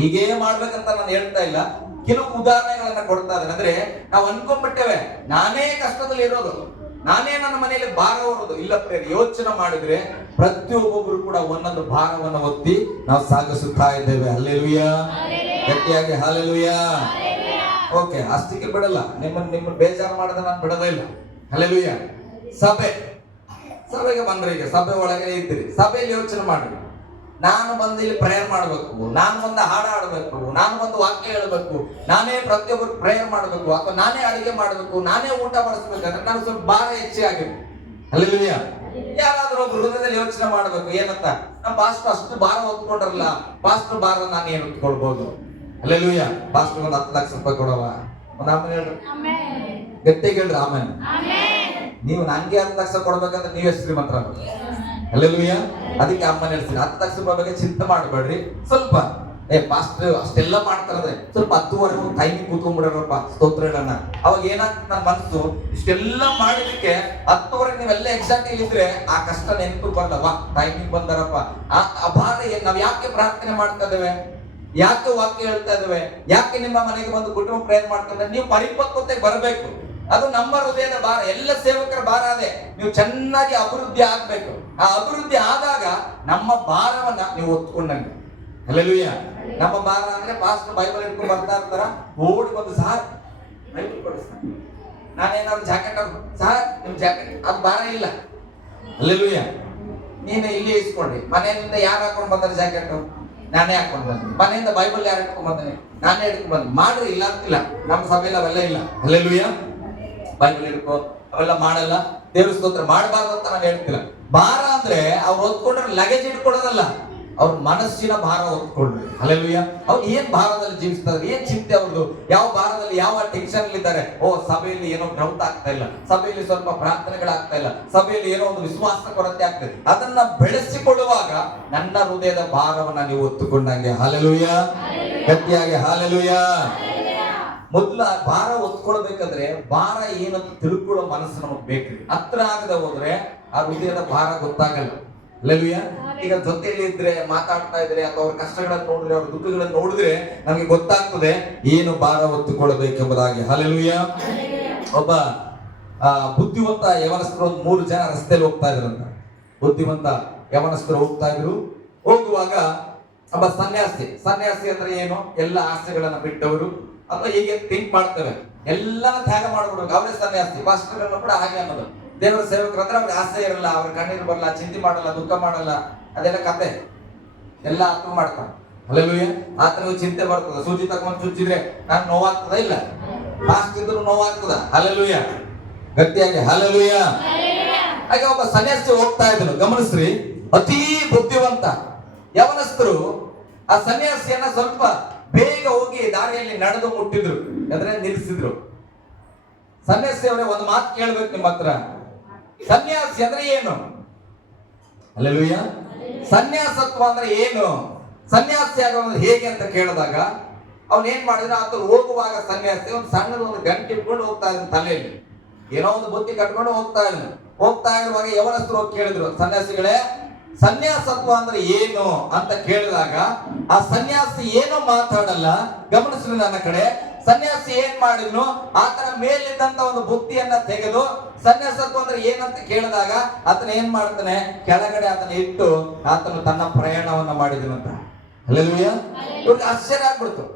ಹೀಗೇ ಮಾಡ್ಬೇಕಂತ ನಾನು ಹೇಳ್ತಾ ಇಲ್ಲ, ಕೆಲವು ಉದಾಹರಣೆಗಳನ್ನ ಕೊಡ್ತಾ ಇದ್ದೇನೆ. ಅಂದ್ರೆ ನಾವು ಅನ್ಕೊಂಡ್ಬಿಟ್ಟೇವೆ ನಾನೇ ಕಷ್ಟದಲ್ಲಿ ಇರೋದು, ನಾನೇ ನನ್ನ ಮನೆಯಲ್ಲಿ ಭಾರ ಹೊರೋದು. ಇಲ್ಲ ಪ್ರೇರ್, ಯೋಚನೆ ಮಾಡಿದ್ರೆ ಪ್ರತಿಯೊಬ್ಬೊಬ್ರು ಕೂಡ ಒಂದೊಂದು ಭಾರವನ್ನು ಒತ್ತಿ ನಾವು ಸಾಗಿಸುತ್ತಾ ಇದ್ದೇವೆ. ಹಲ್ಲೆಲೂಯಾ. ಗಟ್ಟಿಯಾಗಿ ಹಲ್ಲೆಲೂಯಾ. ಓಕೆ, ಅಷ್ಟಕ್ಕೆ ಬಿಡಲ್ಲ, ನಿಮ್ಮನ್ನ ಬೇಜಾರು ಮಾಡದೆ ನಾನು ಬಿಡೋದೇ ಇಲ್ಲ. ಹಲ್ಲೆಲೂಯಾ. ಸಭೆಗೆ ಬಂದ್ರೆ, ಈಗ ಸಭೆ ಒಳಗೆ ಇದ್ದೀರಿ, ಸಭೆಯಲ್ಲಿ ಯೋಚನೆ ಮಾಡಿ, ನಾನು ಬಂದು ಇಲ್ಲಿ ಪ್ರೇಯರ್ ಮಾಡಬೇಕು, ನಾನು ಬಂದು ಹಾಡು ಹಾಡಬೇಕು, ನಾನು ಬಂದು ವಾಕ್ಯ ಹೇಳಬೇಕು, ನಾನೇ ಪ್ರತಿಯೊಬ್ಬರು ಪ್ರೇಯರ್ ಮಾಡಬೇಕು, ಅಥವಾ ನಾನೇ ಅಡಿಗೆ ಮಾಡಬೇಕು, ನಾನೇ ಊಟ ಮಾಡಿಸ್ಬೇಕಂದ್ರೆ ನಾನು ಸ್ವಲ್ಪ ಭಾರ ಹೆಚ್ಚಾಗಿದೆ. ಹಲ್ಲೆಲೂಯಾ. ಯಾರಾದ್ರೂ ಒಬ್ರು ಹೃದಯದಲ್ಲಿ ಯೋಚನೆ ಮಾಡಬೇಕು, ಏನಂತ, ನಮ್ಮ ಪಾಸ್ಟರ್ ಅಷ್ಟು ಭಾರ ಹೊತ್ಕೊಂಡ್ರಲ್ಲ, ಪಾಸ್ಟರ್ ಭಾರ ನಾನು ಏನು ಹೊತ್ಕೊಳ್ಬಹುದು. ಹಲ್ಲೆಲೂಯಾ. ಪಾಸ್ಟರ್ ಒಂದು 10 ಲಕ್ಷ ರೂಪಾಯಿ ಕೊಡವ, ಒಂದು ಆಮೇಲೆ ಹೇಳ್ರಿ, ಗಟ್ಟಿಗೆ ಹೇಳ್ರಿ ಆಮೇಲೆ. ನೀವು ನಂಗೆ 10 ಲಕ್ಷ ಕೊಡ್ಬೇಕಂದ್ರೆ ನೀವೇ ಶ್ರೀಮಂತರ. ಹಲ್ಲೆಲೂಯಾ. ಅದಕ್ಕೆ ಅಮ್ಮ ಹೇಳ್ತೀನಿ, 10 ಲಕ್ಷ ರೂಪಾಯಿ ಬಗ್ಗೆ ಚಿಂತೆ ಮಾಡಬೇಡ್ರಿ, ಸ್ವಲ್ಪ ಪಾಸ್ಟರ್ ಅಷ್ಟೆಲ್ಲ ಮಾಡ್ತಾರಂದ್ರೆ ಸ್ವಲ್ಪ 10ವರೆಗೂ ಟೈಮಿಗೆ ಕೂತ್ಕೊಂಡ್ಬಿಡೋರಪ್ಪ ಸ್ತೋತ್ರ ಹೇಳೋಣ. ಅವಾಗ ಏನಾಗ್ತದೆ, ನನ್ನ ಮನಸ್ಸು ಇಷ್ಟೆಲ್ಲ ಮಾಡಿದಕ್ಕೆ 10ವರೆಗೆ ನೀವೆಲ್ಲ ಎಕ್ಸಾಕ್ಟ್ ಇಲ್ಲಿದ್ರೆ ಆ ಕಷ್ಟ ನೆನಪು ಬರಲ್ಲ. ಟೈಮಿಂಗ್ ಬಂದಾರಪ್ಪ, ಆ ಭಾರ ನಾವ್ ಯಾಕೆ ಪ್ರಾರ್ಥನೆ ಮಾಡ್ತಾ ಇದ್ದೇವೆ, ಯಾಕೆ ವಾಕ್ಯ ಹೇಳ್ತಾ ಇದ್ದೇವೆ, ಯಾಕೆ ನಿಮ್ಮ ಮನೆಗೆ ಬಂದು ಕುಟುಂಬ ಪ್ರೇಯರ್ ಮಾಡ್ತಾರೆ, ನೀವು ಪರಿಪಕ್ವತೆಗೆ ಬರಬೇಕು. ಅದು ನಮ್ಮ ಹೃದಯದ ಭಾರ, ಎಲ್ಲ ಸೇವಕರ ಭಾರ ಅದೇ. ನೀವು ಚೆನ್ನಾಗಿ ಅಭಿವೃದ್ಧಿ ಆಗ್ಬೇಕು. ಆ ಅಭಿವೃದ್ಧಿ ಆದಾಗ ನಮ್ಮ ಭಾರವನ್ನ ನೀವು ಒತ್ಕೊಂಡಂಗೆ. ಹಲ್ಲೆಲೂಯಾ. ನಮ್ಮ ಭಾರ ಅಂದ್ರೆ ಪಾಸ್ಟರ್ ಬೈಬಲ್ ಇಟ್ಕೊಂಡು ಬರ್ತಾ ಇರ್ತಾರ, ಓಡಿ ಬಂದು ಸಾರ್ ಬೈಬಲ್ ಕೊಡಿಸ್ತಾರೆ, ನಾನೇನಾದ್ರು ಜಾಕೆಟ್ ಸಾರ್ ನಿಮ್ ಜಾಕೆಟ್, ಅದು ಭಾರ ಇಲ್ಲ. ಹಲ್ಲೆಲೂಯಾ. ನೀನು ಇಲ್ಲಿ ಇಸ್ಕೊಂಡಿ, ಮನೆಯಿಂದ ಯಾರು ಹಾಕೊಂಡ್ ಬಂದಾರೆ ಜಾಕೆಟ್, ನಾನೇ ಹಾಕೊಂಡ್ ಬಂದೆ. ಮನೆಯಿಂದ ಬೈಬಲ್ ಯಾರು ಇಟ್ಕೊಂಡ್ ಬಂದೇನೆ, ನಾನೇ ಇಟ್ಕೊಂಡ್ ಬಂದೆ. ಮಾಡ್ರಿ, ಇಲ್ಲ ಅಂತಿಲ್ಲ, ನಮ್ಮ ಸಭೆಯಲ್ಲಿ ಅವೆಲ್ಲ ಇಲ್ಲ. ಹಲ್ಲೆಲೂಯಾ. ಬೈಬಲ್ ಇಟ್ಕೋ, ಅವೆಲ್ಲ ಮಾಡಲ್ಲ. ದೇವ್ರ ಸ್ತೋತ್ರ ಮಾಡಬಾರ್ದು ಅಂತ ನಾನು ಹೇಳ್ತಿಲ್ಲ. ಭಾರ ಅಂದ್ರೆ ಅವ್ರು ಹೊತ್ಕೊಂಡ್ರೆ ಲಗೇಜ್ ಇಟ್ಕೊಡೋದಲ್ಲ, ಅವ್ರ ಮನಸ್ಸಿನ ಭಾರ ಹೊತ್ಕೊಂಡ್ರಿ. ಹಲ್ಲೆಲೂಯಾ. ಅವ್ರು ಏನ್ ಭಾರದಲ್ಲಿ ಜೀವಿಸ್ತಾರೆ, ಏನ್ ಚಿಂತೆ ಅವ್ರದ್ದು, ಯಾವ ಭಾರದಲ್ಲಿ, ಯಾವ ಟೆನ್ಷನ್ ಇದ್ದಾರೆ. ಸಭೆಯಲ್ಲಿ ಏನೋ ಗ್ರೌತ್ ಆಗ್ತಾ ಇಲ್ಲ, ಸಭೆಯಲ್ಲಿ ಸ್ವಲ್ಪ ಪ್ರಾರ್ಥನೆಗಳಾಗ್ತಾ ಇಲ್ಲ, ಸಭೆಯಲ್ಲಿ ಏನೋ ಒಂದು ವಿಶ್ವಾಸ ಕೊರತೆ ಆಗ್ತದೆ. ಅದನ್ನ ಬೆಳೆಸಿಕೊಳ್ಳುವಾಗ ನನ್ನ ಹೃದಯದ ಭಾರವನ್ನ ನೀವು ಹೊತ್ತುಕೊಂಡಂಗೆ. ಹಲ್ಲೆಲೂಯಾ. ಗಟ್ಟಿಯಾಗಿ ಹಲ್ಲೆಲೂಯಾ. ಮೊದಲು ಭಾರ ಹೊತ್ಕೊಳ್ಬೇಕಂದ್ರೆ ಭಾರ ಏನಂತ ತಿಳ್ಕೊಳ್ಳೋ ಮನಸ್ಸು ನಮಗ್ ಬೇಕ್ರಿ. ಹತ್ರ ಆಗದೆ ಹೋದ್ರೆ ಆ ಹೃದಯದ ಭಾರ ಗೊತ್ತಾಗಲ್ಲ. ಹಲ್ಲೆಲೂಯಾ. ಈಗ ಜೊತೆಯಲ್ಲಿ ಇದ್ರೆ, ಮಾತಾಡ್ತಾ ಇದ್ರೆ, ಅಥವಾ ಅವ್ರ ಕಷ್ಟಗಳನ್ನು ನೋಡಿದ್ರೆ, ಅವ್ರ ದುಃಖಗಳನ್ನು ನೋಡಿದ್ರೆ ನಮ್ಗೆ ಗೊತ್ತಾಗ್ತದೆ ಏನು ಭಾರ ಹೊತ್ತುಕೊಳ್ಳಬೇಕೆಂಬುದಾಗಿ. ಹಲ್ಲೆಲೂಯಾ. ಒಬ್ಬ ಬುದ್ಧಿವಂತ ಯವನಸ್ಥರು 3 ಜನ ರಸ್ತೆಯಲ್ಲಿ ಹೋಗ್ತಾ ಇದ್ರಂತ. ಬುದ್ಧಿವಂತ ಯವನಸ್ಥರು ಹೋಗ್ತಾ ಇದ್ರು. ಹೋಗುವಾಗ ಒಬ್ಬ ಸನ್ಯಾಸಿ ಅಂದ್ರೆ ಏನು, ಎಲ್ಲ ಆಸೆಗಳನ್ನ ಬಿಟ್ಟವರು, ಅಥವಾ ಹೀಗೆ ಥಿಂಕ್ ಮಾಡ್ತೇವೆ, ಎಲ್ಲಾನ ತ್ಯಾಗ ಮಾಡ್ಬಿಡ್ಬೇಕು, ಅವರೇ ಸನ್ಯಾಸಿ. ಪಾಸ್ಟರ್ಗಳನ್ನ ಕೂಡ ಹಾಗೆ ಅನ್ನೋದು, ದೇವರ ಸೇವಕರು ಅಂದ್ರೆ ಅವ್ರಿಗೆ ಆಸೆ ಇರಲ್ಲ, ಅವ್ರ ಕಣ್ಣೀರು ಬರಲ್ಲ, ಚಿಂತೆ ಮಾಡಲ್ಲ, ದುಃಖ ಮಾಡಲ್ಲ, ಅದೆಲ್ಲ ಕತೆ ಎಲ್ಲ ಆತ್ಮ ಮಾಡ್ತಾನೆ. ಹಲ್ಲೆಲೂಯಾ. ಆತನಿಗೂ ಚಿಂತೆ ಬರ್ತದ. ಸೂಜಿ ತಗೊಂಡು ಚುಚ್ಚಿದ್ರೆ ನಾನು ನೋವಾಗ್ತದ ಇಲ್ಲ, ಫಾಸ್ಟ್ ಇದ್ರು ನೋವಾಗ್ತದ. ಹಲ್ಲೆಲೂಯಾ. ಗಟ್ಟಿಯಾಗಿ ಹಲ್ಲೆಲೂಯಾ. ಹಾಗೆ ಒಬ್ಬ ಸನ್ಯಾಸಿ ಹೋಗ್ತಾ ಇದ್ರು, ಗಮನಿಸ್ರಿ, ಅತೀ ಬುದ್ಧಿವಂತ ಯವನಸ್ಥರು ಆ ಸನ್ಯಾಸಿಯನ್ನ ಸ್ವಲ್ಪ ಬೇಗ ಹೋಗಿ ದಾರಿಯಲ್ಲಿ ನಡೆದು ಮುಟ್ಟಿದ್ರು, ಅಂದ್ರೆ ನಿಲ್ಲಿಸಿದ್ರು. ಸನ್ಯಾಸಿ ಅವರೇ ಒಂದು ಮಾತು ಕೇಳ್ಬೇಕು ನಿಮ್ಮ ಹತ್ರ, ಸನ್ಯಾಸಿ ಅಂದ್ರೆ ಏನು? ಹಲ್ಲೆಲೂಯಾ. ಸನ್ಯಾಸತ್ವ ಅಂದ್ರೆ ಏನು, ಸನ್ಯಾಸಿ ಆಗೋದು ಹೇಗೆ ಅಂತ ಕೇಳಿದಾಗ ಅವನ್ ಏನ್ ಮಾಡಿದ್ರೆ, ಆತ ಹೋಗುವಾಗ ಸನ್ಯಾಸಿ ಒಂದು ಸಣ್ಣದ ಒಂದು ಗಂಟೆ ಇಟ್ಕೊಂಡು ಹೋಗ್ತಾ ಇದ್ದಾನೆ, ತಲೆಯಲ್ಲಿ ಏನೋ ಒಂದು ಬುತ್ತಿ ಕಟ್ಕೊಂಡು ಹೋಗ್ತಾ ಇದ್ದಾನೆ. ಹೋಗ್ತಾ ಇರುವಾಗ ಯವನಸ್ಥರು ಹೋಗಿ ಕೇಳಿದ್ರು, ಸನ್ಯಾಸಿಗಳೇ ಸನ್ಯಾಸತ್ವ ಅಂದ್ರೆ ಏನು ಅಂತ ಕೇಳಿದಾಗ ಆ ಸನ್ಯಾಸಿ ಏನೋ ಮಾತಾಡಲ್ಲ. ಗಮನಿಸ್ರಿ ನನ್ನ ಕಡೆ, ಸನ್ಯಾಸಿ ಏನ್ ಮಾಡಿದ್ನು, ಆತನ ಮೇಲಿದ್ದಂತ ಒಂದು ಬುತ್ತಿಯನ್ನ ತೆಗೆದು ಸನ್ಯಾಸತ್ವ ಅಂದ್ರೆ ಏನಂತ ಕೇಳಿದಾಗ ಆತನ ಏನ್ ಮಾಡ್ತಾನೆ, ಕೆಳಗಡೆ ಆತನ ಇಟ್ಟು ಆತನು ತನ್ನ ಪ್ರಯಾಣವನ್ನ ಮಾಡಿದನಂತ. ಹಲ್ಲೆಲೂಯಾ. ಇವ್ರಿಗೆ ಆಶ್ಚರ್ಯ ಆಗ್ಬಿಡ್ತು,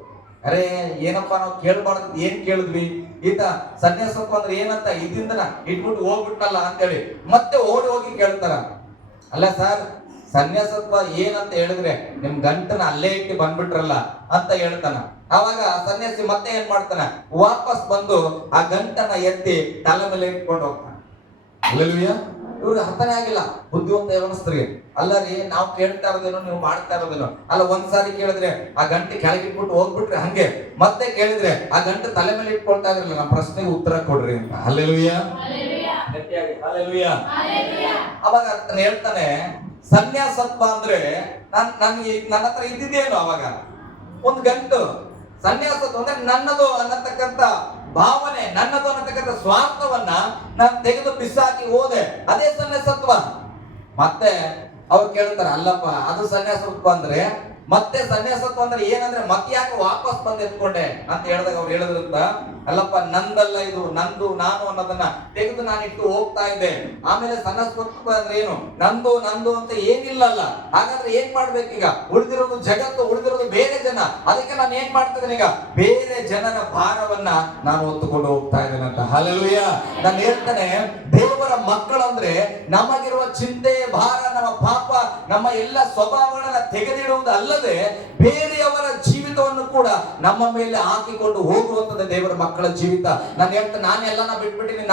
ಅರೆ ಏನಪ್ಪಾ ನಾವು ಕೇಳ್ಬಾರ್ದು, ಏನ್ ಕೇಳಿದ್ವಿ, ಈತ ಸನ್ಯಾಸತ್ವ ಅಂದ್ರೆ ಏನಂತ ಇದ್ದಿಂದನ ಇಟ್ಬಿಟ್ಟು ಹೋಗ್ಬಿಟ್ನಲ್ಲ ಅಂತೇಳಿ ಮತ್ತೆ ಓಡಿ ಹೋಗಿ ಕೇಳ್ತಾರ. ಅಲ್ಲ ಸರ್, ಸನ್ಯಾಸತ್ವ ಏನಂತ ಹೇಳಿದ್ರೆ ನಿಮ್ ಗಂಟನ ಅಲ್ಲೇ ಇಟ್ಟು ಬಂದ್ಬಿಟ್ರಲ್ಲ ಅಂತ ಹೇಳ್ತಾನ. ಅವಾಗ ಸನ್ಯಾಸಿ ಮತ್ತೆ ಏನ್ ಮಾಡ್ತಾನ, ವಾಪಸ್ ಬಂದು ಆ ಗಂಟನ ಎತ್ತಿ ತಲೆ ಮೇಲೆ ಇಟ್ಕೊಂಡು ಹೋಗ್ತಾನ. ಹಲ್ಲೆಲೂಯಾ. ಇವ್ರಿಗೆ ಅರ್ಥನೇ ಆಗಿಲ್ಲ, ಬುದ್ಧಿವಂತ ಯವನಸ್ಥರಿಗೆ. ಅಲ್ಲ ರೀ, ನಾವು ಕೇಳ್ತಾ ಇರೋದೇನೋ ನೀವು ಮಾಡ್ತಾ ಇರೋದೇನೋ ಅಲ್ಲ. ಒಂದ್ಸಾರಿ ಕೇಳಿದ್ರೆ ಆ ಗಂಟೆ ಕೆಳಗಿಟ್ಬಿಟ್ಟು ಹೋಗ್ಬಿಟ್ರೆ ಹಂಗೆ, ಮತ್ತೆ ಕೇಳಿದ್ರೆ ಆ ಗಂಟೆ ತಲೆ ಮೇಲೆ ಇಟ್ಕೊಳ್ತಾ ಇದ್ರಲ್ಲ, ನಮ್ಮ ಪ್ರಶ್ನೆಗೆ ಉತ್ತರ ಕೊಡ್ರಿ ಅಂತ. ಹಲ್ಲೆಲೂಯಾ. ಹಲ್ಲೆಲೂಯಾ. ಅವಾಗ ಆತನ ಹೇಳ್ತಾನೆ, ಸನ್ಯಾಸತ್ವ ಅಂದ್ರೆ ನನ್ನ ಹತ್ರ ಇದ್ದಿದ್ದೇನು ಅವಾಗ ಒಂದು ಗಂಟು. ಸನ್ಯಾಸತ್ವ ಅಂದ್ರೆ ನನ್ನದು ಅನ್ನತಕ್ಕಂತ ಭಾವನೆ, ನನ್ನದು ಅನ್ನತಕ್ಕಂಥ ಸ್ವಾರ್ಥವನ್ನ ನಾನು ತೆಗೆದು ಬಿಸಾಕಿ ಹೋದೆ, ಅದೇ ಸನ್ಯಾಸತ್ವ. ಮತ್ತೆ ಅವ್ರು ಕೇಳ್ತಾರೆ, ಅಲ್ಲಪ್ಪ ಅದು ಸನ್ಯಾಸತ್ವ ಅಂದ್ರೆ, ಮತ್ತೆ ಸನ್ಯಾಸತ್ವ ಅಂದ್ರೆ ಏನಂದ್ರೆ ಮತ್ತೆ ಯಾಕೆ ವಾಪಸ್ ಬಂದು ಎತ್ಕೊಂಡೆ ಅಂತ ಹೇಳಿದಾಗ ಅವ್ರು ಹೇಳಿದ್ರಂತ, ಅಲ್ಲಪ್ಪ ನಂದಲ್ಲ ಇದು, ನಂದು ನಾನು ಅನ್ನೋದನ್ನ ತೆಗೆದು ನಾನು ಇಟ್ಟು ಹೋಗ್ತಾ ಇದ್ದೆ. ಆಮೇಲೆ ಸನ್ಯಾಸತ್ವ ಅಂದ್ರೆ ಏನು, ನಂದು ನಂದು ಅಂತ ಏನಿಲ್ಲಲ್ಲ. ಹಾಗಾದ್ರೆ ಏನ್ ಮಾಡ್ಬೇಕೀಗ, ಉಳಿದಿರೋದು ಜಗತ್ತು, ಉಳಿದಿರೋದು ಬೇರೆ ಜನ. ಅದಕ್ಕೆ ನಾನು ಏನ್ ಮಾಡ್ತಿದ್ದೇನೆ, ಈಗ ಬೇರೆ ಜನನ ಭಾರವನ್ನ ನಾನು ಹೊತ್ತುಕೊಂಡು ಹೋಗ್ತಾ ಇದ್ದೇನೆ ಅಂತ. ಹಲ್ಲೆಲೂಯಾ. ನಾನು ಹೇಳ್ತೇನೆ, ದೇವರ ಮಕ್ಕಳಂದ್ರೆ ನಮಗಿರುವ ಚಿಂತೆ, ಭಾರ, ನಮ್ಮ ಪಾಪ, ನಮ್ಮ ಎಲ್ಲ ಸ್ವಭಾವಗಳನ್ನ ತೆಗೆದಿಡುವುದು ಅಲ್ಲದೆ ಬೇರೆಯವರ ಜೀವಿತವನ್ನು ಕೂಡ ನಮ್ಮ ಮೇಲೆ ಹಾಕಿಕೊಂಡು ಹೋಗುವಂತದ್ದು ದೇವರ ಮಕ್ಕಳ ಜೀವಿತ. ನಾನು ಹೇಳ್ತೇನೆ, ನಾನೆಲ್ಲನ ಬಿಟ್ಬಿಟ್ಟಿನಿ,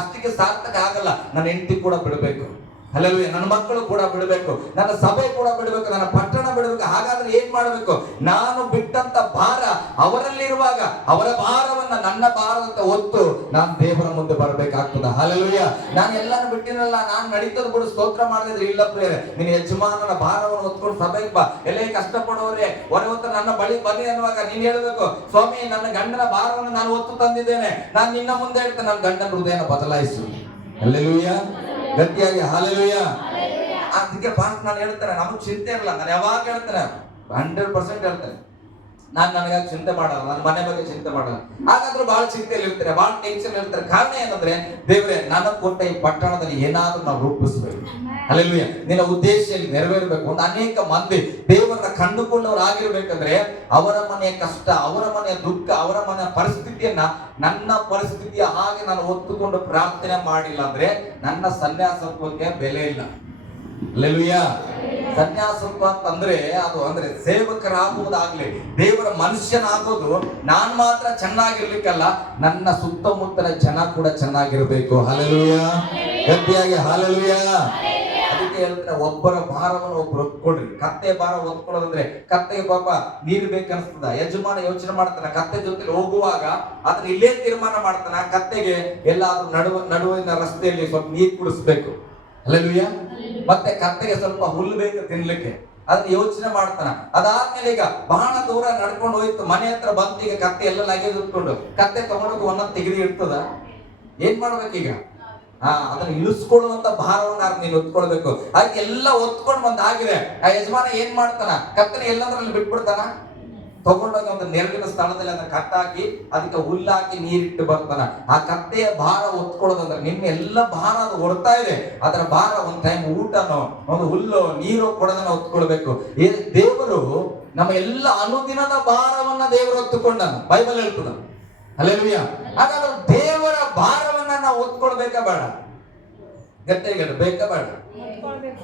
ಅಷ್ಟಿಗೆ ಸಾರ್ಥಕ ಆಗಲ್ಲ. ನನ್ನ ಹೆಂಡತಿ ಕೂಡ ಬಿಡಬೇಕು. ಹಲ್ಲೆಲೂಯಾ. ನನ್ನ ಮಕ್ಕಳು ಕೂಡ ಬಿಡಬೇಕು, ನನ್ನ ಸಭೆ ಕೂಡ ಬಿಡಬೇಕು, ನನ್ನ ಪಟ್ಟಣ ಬಿಡಬೇಕು. ಹಾಗಾದ್ರೆ ಏನ್ ಮಾಡಬೇಕು, ನಾನು ಬಿಟ್ಟಂತ ಭಾರ ಅವರಲ್ಲಿರುವಾಗ ಅವರ ಭಾರವನ್ನ ನನ್ನ ಭಾರದಂತ ಹೊತ್ತು ನಾನು ದೇವರ ಮುಂದೆ ಬರಬೇಕಾಗ್ತದ. ಹಲ್ಲೆಲೂಯಾ. ನಾನು ಎಲ್ಲಾನು ಬಿಟ್ಟಿನಲ್ಲ, ನಾನು ನಡೀತದ ಬಿಡು, ಸ್ತೋತ್ರ ಮಾಡಿದ್ರೆ ಇಲ್ಲ ಪ್ರಿಯರೇ, ನಿನ್ನ ಯಜಮಾನನ ಭಾರವನ್ನು ಹೊತ್ಕೊಂಡು ಸಭೆಗೆ ಬಾ. ಎಲ್ಲೇ ಕಷ್ಟಪಡುವವರೇ ಹೊತ್ತು ನನ್ನ ಬಳಿ ಬನ್ನಿ ಅನ್ನುವಾಗ ನೀನ್ ಹೇಳ್ಬೇಕು, ಸ್ವಾಮಿ ನನ್ನ ಗಂಡನ ಭಾರವನ್ನು ನಾನು ಹೊತ್ತು ತಂದಿದ್ದೇನೆ, ನಾನು ನಿನ್ನ ಮುಂದೆ ಹೇಳ್ತೇನೆ, ನನ್ನ ಗಂಡನ ಹೃದಯನ ಬದಲಾಯಿಸು. ಹಲ್ಲೆಲೂಯಾ. ಗಟ್ಟಿಯಾಗಿ ಹಲ್ಲೆಲೂಯಾ. ಅದಕ್ಕೆ ಪಾಸ್ಟ್ ನಾನು ಹೇಳ್ತೇನೆ, ನಮಗ್ ಚಿಂತೆ ಇರಲ್ಲ. ನಾನು ಯಾವಾಗ ಹೇಳ್ತೇನೆ, 100% ಹೇಳ್ತೇನೆ, ನಾನು ನನಗಾಗಿ ಚಿಂತೆ ಮಾಡಲ್ಲ, ನನ್ನ ಮನೆ ಬಗ್ಗೆ ಚಿಂತೆ ಮಾಡಲ್ಲ. ಹಾಗಾದ್ರೂ ಬಹಳ ಚಿಂತೆಯಲ್ಲಿ ಇರ್ತಾರೆ, ಬಹಳ ಟೆನ್ಷನ್ ಇರ್ತಾರೆ. ಕಾರಣ ಏನಂದ್ರೆ, ದೇವರೇ ನನಗೆ ಕೊಟ್ಟ ಈ ಪಟ್ಟಣದಲ್ಲಿ ಏನಾದ್ರೂ ನಾವು ರೂಪಿಸಬೇಕು. ಹಲ್ಲೆಲೂಯಾ. ನಿನ್ನ ಉದ್ದೇಶದಲ್ಲಿ ನೆರವೇರಬೇಕು. ಒಂದು ಅನೇಕ ಮಂದಿ ದೇವರನ್ನ ಕಂಡುಕೊಂಡವ್ರು ಆಗಿರ್ಬೇಕಂದ್ರೆ ಅವರ ಮನೆಯ ಕಷ್ಟ, ಅವರ ಮನೆಯ ದುಃಖ, ಅವರ ಮನೆಯ ಪರಿಸ್ಥಿತಿಯನ್ನ ನನ್ನ ಪರಿಸ್ಥಿತಿಯ ಹಾಗೆ ನಾನು ಹೊತ್ತುಕೊಂಡು ಪ್ರಾರ್ಥನೆ ಮಾಡಿಲ್ಲ ಅಂದ್ರೆ ನನ್ನ ಸನ್ಯಾಸತ್ವಕ್ಕೆ ಬೆಲೆ ಇಲ್ಲ. ಹಲ್ಲೆಲೂಯಾ. ಸನ್ಯಾಸತ್ವ ಅಂತಂದ್ರೆ ಅದು ಅಂದ್ರೆ ಸೇವಕರಾಗುವುದಾಗ್ಲಿ, ದೇವರ ಮನುಷ್ಯನಾಗೋದು ನಾನು ಮಾತ್ರ ಚೆನ್ನಾಗಿರ್ಲಿಕ್ಕಲ್ಲ, ನನ್ನ ಸುತ್ತಮುತ್ತಲ ಜನ ಕೂಡ ಚೆನ್ನಾಗಿರ್ಬೇಕು. ಹಲ್ಲೆಲೂಯಾ. ಗಟ್ಟಿಯಾಗಿ ಹಲ್ಲೆಲೂಯಾ. ಅದಕ್ಕೆ ಹೇಳ್ತಾರೆ, ಒಬ್ಬರ ಭಾರವನ್ನು ಒಬ್ರು ಹೊತ್ಕೊಡ್ರಿ. ಕತ್ತೆ ಭಾರ ಹೊತ್ಕೊಳ್ಳೋದಂದ್ರೆ, ಕತ್ತೆಗೆ ಪಾಪ ನೀರು ಬೇಕನ್ಸ್ತದ, ಯಜಮಾನ ಯೋಚನೆ ಮಾಡ್ತಾನೆ, ಕತ್ತೆ ಜೊತೆ ಹೋಗುವಾಗ ಅದನ್ನ ಇಲ್ಲೇ ತೀರ್ಮಾನ ಮಾಡ್ತಾನೆ, ಕತ್ತೆಗೆ ಎಲ್ಲಾದ್ರೂ ನಡುವಿನ ರಸ್ತೆಯಲ್ಲಿ ಸ್ವಲ್ಪ ನೀರು ಕುಡಿಸ್ಬೇಕು. ಹಲ್ಲೆಲೂಯಾ. ಮತ್ತೆ ಕತ್ತೆಗೆ ಸ್ವಲ್ಪ ಹುಲ್ಲು ಬೇಕು ತಿನ್ಲಿಕ್ಕೆ, ಅದನ್ನ ಯೋಚನೆ ಮಾಡ್ತಾನ. ಅದಾದ್ಮೇಲೆ ಈಗ ಬಹಳ ದೂರ ನಡ್ಕೊಂಡು ಹೋಯ್ತು, ಮನೆ ಹತ್ರ ಬಂತು, ಈಗ ಕತ್ತೆ ಎಲ್ಲ ಲಗೇಜ್ ಇಟ್ಕೊಂಡು ಕತ್ತೆ ತಗೊಂಡೋಗಿ ಒಂದೊಂದು ತೆಗೆದು ಇರ್ತದ. ಏನ್ ಮಾಡ್ಬೇಕೀಗ, ಅದನ್ನ ಇಳಿಸ್ಕೊಳ್ಳುವಂತ ಭಾರವನ್ನ ನೀನು ಹೊತ್ಕೊಳ್ಬೇಕು. ಅದಕ್ಕೆ ಎಲ್ಲ ಹೊತ್ಕೊಂಡು ಬಂದಾಗಿದೆ. ಆ ಯಜಮಾನ ಏನ್ ಮಾಡ್ತಾನ, ಕತ್ತನೆ ಎಲ್ಲಂದ್ರಲ್ಲಿ ಬಿಟ್ಬಿಡ್ತಾನ, ತಗೊಂಡೋಗಿ ಒಂದು ನೆರಳಿನ ಸ್ಥಳದಲ್ಲಿ ಅದನ್ನ ಕಟ್ಟಾಕಿ ಅದಕ್ಕೆ ಹುಲ್ಲಾಕಿ ನೀರಿಟ್ಟು ಬರ್ತಾನ. ಆ ಕತ್ತೆಯ ಭಾರ ಹೊತ್ಕೊಳ್ಳೋದಂದ್ರೆ ನಿಮ್ಮ ಎಲ್ಲ ಭಾರ ಅದು ಹೊಡ್ತಾ ಇದೆ, ಅದರ ಭಾರ ಒಂದ್ ಟೈಮ್ ಊಟನೋ ಒಂದು ಹುಲ್ಲು ನೀರು ಕೊಡೋದನ್ನ ಹೊತ್ಕೊಳ್ಬೇಕು. ದೇವರು ನಮ್ಮ ಎಲ್ಲ ಅನುದಿನದ ಭಾರವನ್ನ ದೇವರು ಹೊತ್ತುಕೊಂಡನು, ಬೈಬಲ್ ಹೇಳ್ತದ. ಹಲ್ಲೆಲೂಯಾ. ಹಾಗಾದ್ರೆ ದೇವರ ಭಾರವನ್ನ ನಾವು ಹೊತ್ಕೊಳ್ಬೇಕಾ ಬೇಡ? ಗಟ್ಟಿಯಾಗಿ ಬೇಕಾ ಬೇಡ?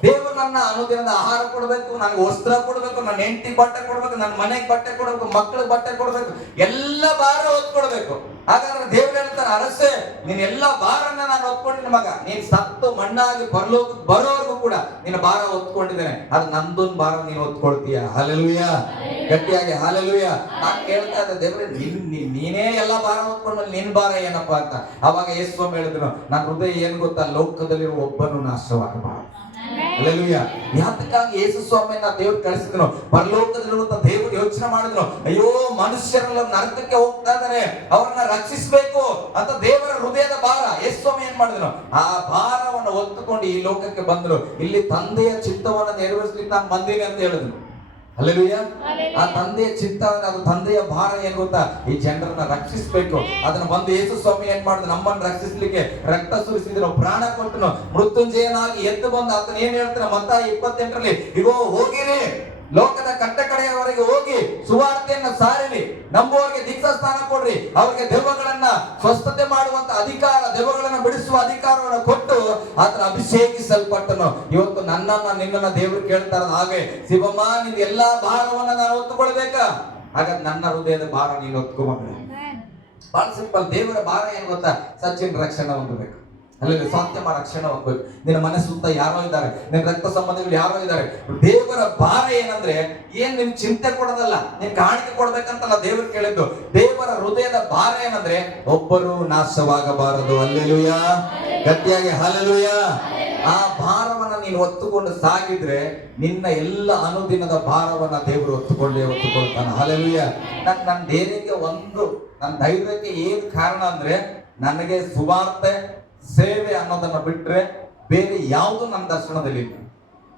ದೇವರು ನನ್ನ ಅನುದಿನದ ಆಹಾರ ಕೊಡ್ಬೇಕು, ನನಗೆ ವಸ್ತ್ರ ಕೊಡ್ಬೇಕು, ನನ್ನ ಹೆಂಡತಿ ಬಟ್ಟೆ ಕೊಡ್ಬೇಕು, ನನ್ನ ಮನೆಗೆ ಬಟ್ಟೆ ಕೊಡ್ಬೇಕು, ಮಕ್ಕಳಿಗೆ ಬಟ್ಟೆ ಕೊಡ್ಬೇಕು, ಎಲ್ಲ ಭಾರ ಹೊತ್ಕೊಡ್ಬೇಕು. ಹಾಗಾದ್ರೆ ದೇವ್ರು ಹೇಳ್ತಾನೆ, ಅರಸೆ ನೀನ್ ಎಲ್ಲ ಭಾರನ್ನ ನಾನು ಹೊತ್ಕೊಂಡಿನ ಮಗ, ನೀನ್ ಸತ್ತು ಮಣ್ಣಾಗಿ ಬರೋರ್ಗು ಕೂಡ ನಿನ್ನ ಭಾರ ಹೊತ್ಕೊಂಡಿದ್ದೇನೆ, ಅದು ನಂದೊಂದು ಭಾರ ನೀನು ಹೊತ್ಕೊಳ್ತೀಯ. ಹಲ್ಲೆಲೂಯಾ, ಗಟ್ಟಿಯಾಗಿ ಹಲ್ಲೆಲೂಯಾ. ನಾನ್ ಕೇಳ್ತಾ ಇದ್ದೆ, ದೇವ್ರೆ ನೀನೇ ಎಲ್ಲ ಭಾರ ಹೊತ್ಕೊಂಡ್ಮೇಲೆ ನಿನ್ ಭಾರ ಏನಪ್ಪಾ ಅಂತ. ಅವಾಗ ಯೇಸು ಹೇಳಿದ್ರು, ನನ್ನ ಹೃದಯ ಏನ್ ಗೊತ್ತಾ, ಲೋಕದಲ್ಲಿರುವ ಒಬ್ಬನು ನಾಶವಾಗಬಾರದು. ಹಲ್ಲೆಲೂಯಾ. ಯಾತಕ್ಕಾಗಿ ಯೇಸು ಸ್ವಾಮಿಯನ್ನ ದೇವ್ರು ಕಳಿಸಿದ್ರು, ಪರಲೋಕದಲ್ಲಿರುವಂತ ದೇವರು ಯೋಚನೆ ಮಾಡಿದ್ರು, ಅಯ್ಯೋ ಮನುಷ್ಯರೆಲ್ಲ ನರಕಕ್ಕೆ ಹೋಗ್ತಾ ಇದಾರೆ, ಅವ್ರನ್ನ ರಕ್ಷಿಸಬೇಕು ಅಂತ ದೇವರ ಹೃದಯದ ಭಾರ. ಯೇಸು ಸ್ವಾಮಿ ಏನ್ ಮಾಡಿದ್ರು, ಆ ಭಾರವನ್ನು ಹೊತ್ತುಕೊಂಡು ಈ ಲೋಕಕ್ಕೆ ಬಂದ್ರು. ಇಲ್ಲಿ ತಂದೆಯ ಚಿತ್ತವನ್ನು ನೆರವೇರಿಸಲಿಕ್ಕೆ ನಾನು ಬಂದೀನಿ ಅಂತ ಹೇಳಿದ್ರು. ಹಲ್ಲೆಲೂಯಾ. ಆ ತಂದೆಯ ಚಿತ್ತ, ಅದು ತಂದೆಯ ಭಾರ ಏನ್ ಗೊತ್ತಾ, ಈ ಜನರನ್ನ ರಕ್ಷಿಸಬೇಕು. ಅದನ್ನ ಬಂದು ಯೇಸು ಸ್ವಾಮಿ ಏನ್ ಮಾಡಿದ್ರು, ನಮ್ಮನ್ನು ರಕ್ಷಿಸಲಿಕ್ಕೆ ರಕ್ತ ಸುರಿಸಿದ್ರು, ಪ್ರಾಣ ಕೊಟ್ಟನು, ಮೃತ್ಯುಂಜಯನಾಗಿ ಎದ್ದು ಬಂದು ಆತನ ಏನ್ ಹೇಳ್ತಾನೆ ಮತ್ತಾಯ 28ರಲ್ಲಿ, ಇಗೋ ಹೋಗಿರಿ, ಲೋಕದ ಕಟ್ಟ ಕಡೆಯವರೆಗೆ ಹೋಗಿ ಸುವಾರ್ತೆಯನ್ನ ಸಾರಿರಿ, ನಂಬುವವರಿಗೆ ದೀಕ್ಷಾ ಸ್ಥಾನ ಕೊಡ್ರಿ, ಅವ್ರಿಗೆ ದೆವ್ವಗಳನ್ನ ಸ್ವಸ್ಥತೆ ಮಾಡುವಂತ ಅಧಿಕಾರ, ದೆವ್ವಗಳನ್ನ ಬಿಡಿಸುವ ಅಧಿಕಾರವನ್ನು ಕೊಟ್ಟು ಆತನ ಅಭಿಷೇಕಿಸಲ್ಪಟ್ಟನು. ಇವತ್ತು ನನ್ನನ್ನ ನಿನ್ನನ್ನ ದೇವರು ಕೇಳ್ತಾರ, ಹಾಗೆ ಶಿವಮ್ಮ ನಿನ್ ಎಲ್ಲಾ ಭಾರವನ್ನ ನಾನು ಹೊತ್ತುಕೊಳ್ಬೇಕಾ? ಹಾಗಾದ್ರೆ ನನ್ನ ಹೃದಯದ ಭಾರ ನೀನು ಹೊತ್ಕೊಂಡ್ರೆ ಬಹಳ ಸಿಂಪಲ್. ದೇವರ ಭಾರ ಏನ್ ಗೊತ್ತಾ, ಸಚಿನ್ ರಕ್ಷಣೆ ಹೊಂದಬೇಕು, ಅಲ್ಲಿ ಸ್ವಾಸ್ಥ್ಯಮ ರಕ್ಷಣೆ ಹೋಗ್ಬೇಕು. ನಿನ್ನ ಮನೆ ಸುತ್ತ ಯಾರೋ ಇದ್ದಾರೆ, ನಿನ್ನ ರಕ್ತ ಸಂಬಂಧಿಗಳು ಯಾರೋ ಇದ್ದಾರೆ. ದೇವರ ಭಾರ ಏನಂದ್ರೆ ಏನ್ ನಿನ್ ಚಿಂತೆ ಕೊಡೋದಲ್ಲ, ನೀನ್ ಕಾಣಿಕೆ ಕೊಡ್ಬೇಕಂತಲ್ಲ ದೇವರು ಕೇಳಿದ್ದು. ದೇವರ ಹೃದಯದ ಭಾರ ಏನಂದ್ರೆ ಒಬ್ಬರು ನಾಶವಾಗಬಾರದು. ಹಲ್ಲೆಲೂಯಾ, ಗಟ್ಟಿಯಾಗಿ ಹಲ್ಲೆಲೂಯಾ. ಆ ಭಾರವನ್ನ ನೀನು ಹೊತ್ತುಕೊಂಡು ಸಾಗಿದ್ರೆ ನಿನ್ನ ಎಲ್ಲ ಅನುದಿನದ ಭಾರವನ್ನ ದೇವರು ಹೊತ್ತುಕೊಳ್ತಾನೆ. ಹಲ್ಲೆಲೂಯಾ. ನನ್ನ ಧೈರ್ಯಕ್ಕೆ ನನ್ನ ಧೈರ್ಯಕ್ಕೆ ಏನ್ ಕಾರಣ ಅಂದ್ರೆ, ನನಗೆ ಸುವಾರ್ತೆ ಸೇವೆ ಅನ್ನೋದನ್ನ ಬಿಟ್ರೆ ಬೇರೆ ಯಾವುದು ನನ್ನ ದರ್ಶನದಲ್ಲಿ ಇಲ್ಲ.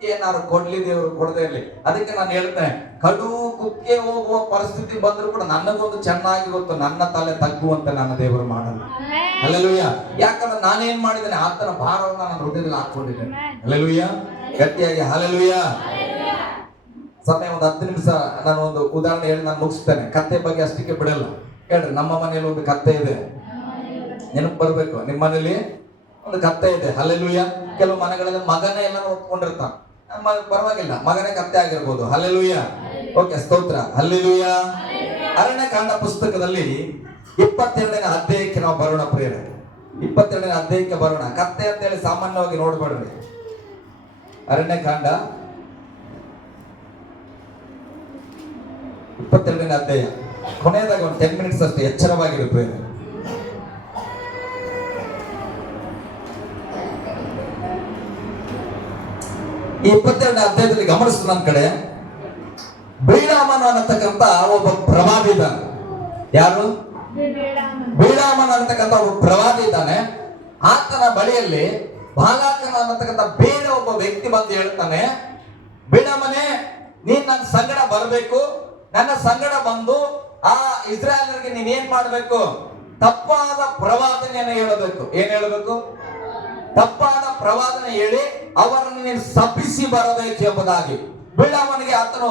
ಏನಾದ್ರು ಕೊಡ್ಲಿ ದೇವರು, ಕೊಡದೇ ಇರ್ಲಿ. ಅದಕ್ಕೆ ನಾನು ಹೇಳ್ತೇನೆ, ಕಡು ಕುಕ್ಕೆ ಹೋಗುವ ಪರಿಸ್ಥಿತಿ ಬಂದ್ರು ಕೂಡ ನನಗೊಂದು ಚೆನ್ನಾಗಿ ಗೊತ್ತು, ನನ್ನ ತಲೆ ತಗ್ಗುವಂತೆ ನನ್ನ ದೇವರು ಮಾಡಲ್ಲ. ಹಲ್ಲೆಲೂಯಾ. ಯಾಕಂದ್ರೆ ನಾನೇನ್ ಮಾಡಿದ್ದೇನೆ, ಆತನ ಭಾರವನ್ನು ನನ್ನ ಹೃದಯದಲ್ಲಿ ಹಾಕೊಂಡಿದ್ದೇನೆ. ಹಲ್ಲೆಲೂಯಾ, ಗಟ್ಟಿಯಾಗಿ ಹಲ್ಲೆಲೂಯಾ. ಸಮಯ ಒಂದು 10 ನಿಮಿಷ ನಾನು ಒಂದು ಉದಾಹರಣೆ ಹೇಳಿ ನಾನು ಮುಗಿಸ್ತೇನೆ. ಕತ್ತೆ ಬಗ್ಗೆ ಅಷ್ಟಕ್ಕೆ ಬಿಡಲ್ಲ. ಹೇಳ್ರಿ, ನಮ್ಮ ಮನೆಯಲ್ಲಿ ಒಂದು ಕತ್ತೆ ಇದೆ, ನೆನಪು ಬರ್ಬೇಕು. ನಿಮ್ಮ ಮನೇಲಿ ಒಂದು ಕತ್ತೆ ಇದೆ. ಹಲ್ಲೆಲೂಯಾ. ಕೆಲವು ಮನೆಗಳಲ್ಲಿ ಮಗನೇ ಎಲ್ಲ ಹೊತ್ಕೊಂಡಿರ್ತಾನ, ಪರವಾಗಿಲ್ಲ, ಮಗನೇ ಕತ್ತೆ ಆಗಿರ್ಬೋದು. ಹಲ್ಲೆಲೂಯಾ. ಓಕೆ, ಸ್ತೋತ್ರ. ಹಲ್ಲೆಲೂಯಾ. ಅರಣ್ಯಕಾಂಡ ಪುಸ್ತಕದಲ್ಲಿ 22ನೇ ಅಧ್ಯಾಯಕ್ಕೆ ನಾವು ಬರೋಣ ಪ್ರಿಯರೇ. 22ನೇ ಅಧ್ಯಾಯಕ್ಕೆ ಬರೋಣ. ಕತ್ತೆ ಅಂತ ಹೇಳಿ ಸಾಮಾನ್ಯವಾಗಿ ನೋಡ್ಬೇಡ್ರಿ. ಅರಣ್ಯಕಾಂಡ 22ನೇ ಅಧ್ಯಾಯ ಕೊನೆಯದಾಗ ಒಂದು 10 ಮಿನಿಟ್ಸ್ ಅಷ್ಟು ಎಚ್ಚರವಾಗಿರುತ್ತೆ. ಈ 22ನೇ ಅಧ್ಯಾಯದಲ್ಲಿ ಗಮನಿಸಿದ ನನ್ನ ಕಡೆ, ಬೀಳಾಮನ ಅನ್ನತಕ್ಕಂತ ಒಬ್ಬ ಪ್ರವಾದಿ ಇದ್ದಾನೆ. ಯಾರು? ಬೀಳಾಮನ ಅನ್ನತಕ್ಕಂತ ಒಬ್ಬ ಪ್ರವಾದಿ ಇದ್ದಾನೆ. ಆತನ ಬಳಿಯಲ್ಲಿ ಬಾಲಾಕನ ಅನ್ನತಕ್ಕಂತ ಬೇರೆ ಒಬ್ಬ ವ್ಯಕ್ತಿ ಬಂದು ಹೇಳ್ತಾನೆ, ಬೀಳಾಮನೇ, ನೀನ್ ನನ್ನ ಸಂಗಡ ಬರಬೇಕು, ನನ್ನ ಸಂಗಡ ಬಂದು ಆ ಇಸ್ರಾಯೇಲರಿಗೆ ನೀನ್ ಏನ್ ಮಾಡ್ಬೇಕು, ತಪ್ಪಾದ ಪ್ರವಾದನೆಯನ್ನು ಹೇಳಬೇಕು. ಏನ್ ಹೇಳಬೇಕು? ತಪ್ಪಾದ ಪ್ರವಾದನೆ ಹೇಳಿ ಅವರನ್ನು ನೀನು ಶಪಿಸಿ ಬರಬೇಕು ಎಂಬುದಾಗಿ. ಬಿಳಾಮನಿಗೆ ಆತನು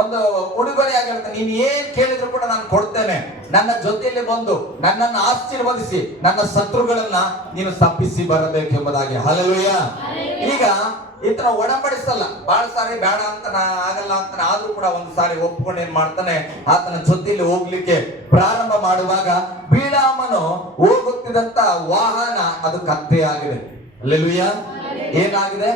ಒಂದು ಉಡುಗೊರೆಯಾಗಿ ಹೇಳ್ತಾನೆ, ನೀನು ಏನ್ ಕೇಳಿದ್ರು ಕೂಡ ನಾನು ಕೊಡ್ತೇನೆ, ನನ್ನ ಜೊತೆಯಲ್ಲಿ ಬಂದು ನನ್ನನ್ನು ಆಶೀರ್ವದಿಸಿ ನನ್ನ ಶತ್ರುಗಳನ್ನ ನೀನು ಶಪಿಸಿ ಬರಬೇಕು ಎಂಬುದಾಗಿ. ಹಲ್ಲೆಲೂಯಾ. ಈಗ ಈತನ ಒಡಂಬಡಿಸಲ್ಲ, ಬಹಳ ಸಾರಿ ಬೇಡ ಅಂತ ಆಗಲ್ಲ ಅಂತ, ಆದ್ರೂ ಕೂಡ ಒಂದು ಸಾರಿ ಒಪ್ಕೊಂಡು ಏನ್ ಮಾಡ್ತಾನೆ, ಆತನ ಜೊತೆಯಲ್ಲಿ ಹೋಗ್ಲಿಕ್ಕೆ ಪ್ರಾರಂಭ ಮಾಡುವಾಗ ಬೀಳಾಮನು ಹೋಗುತ್ತಿದ್ದಂತ ವಾಹನ ಅದು ಕತ್ತೆ ಆಗಿದೆ. ಹಲ್ಲೆಲೂಯಾ. ಏನಾಗಿದೆ?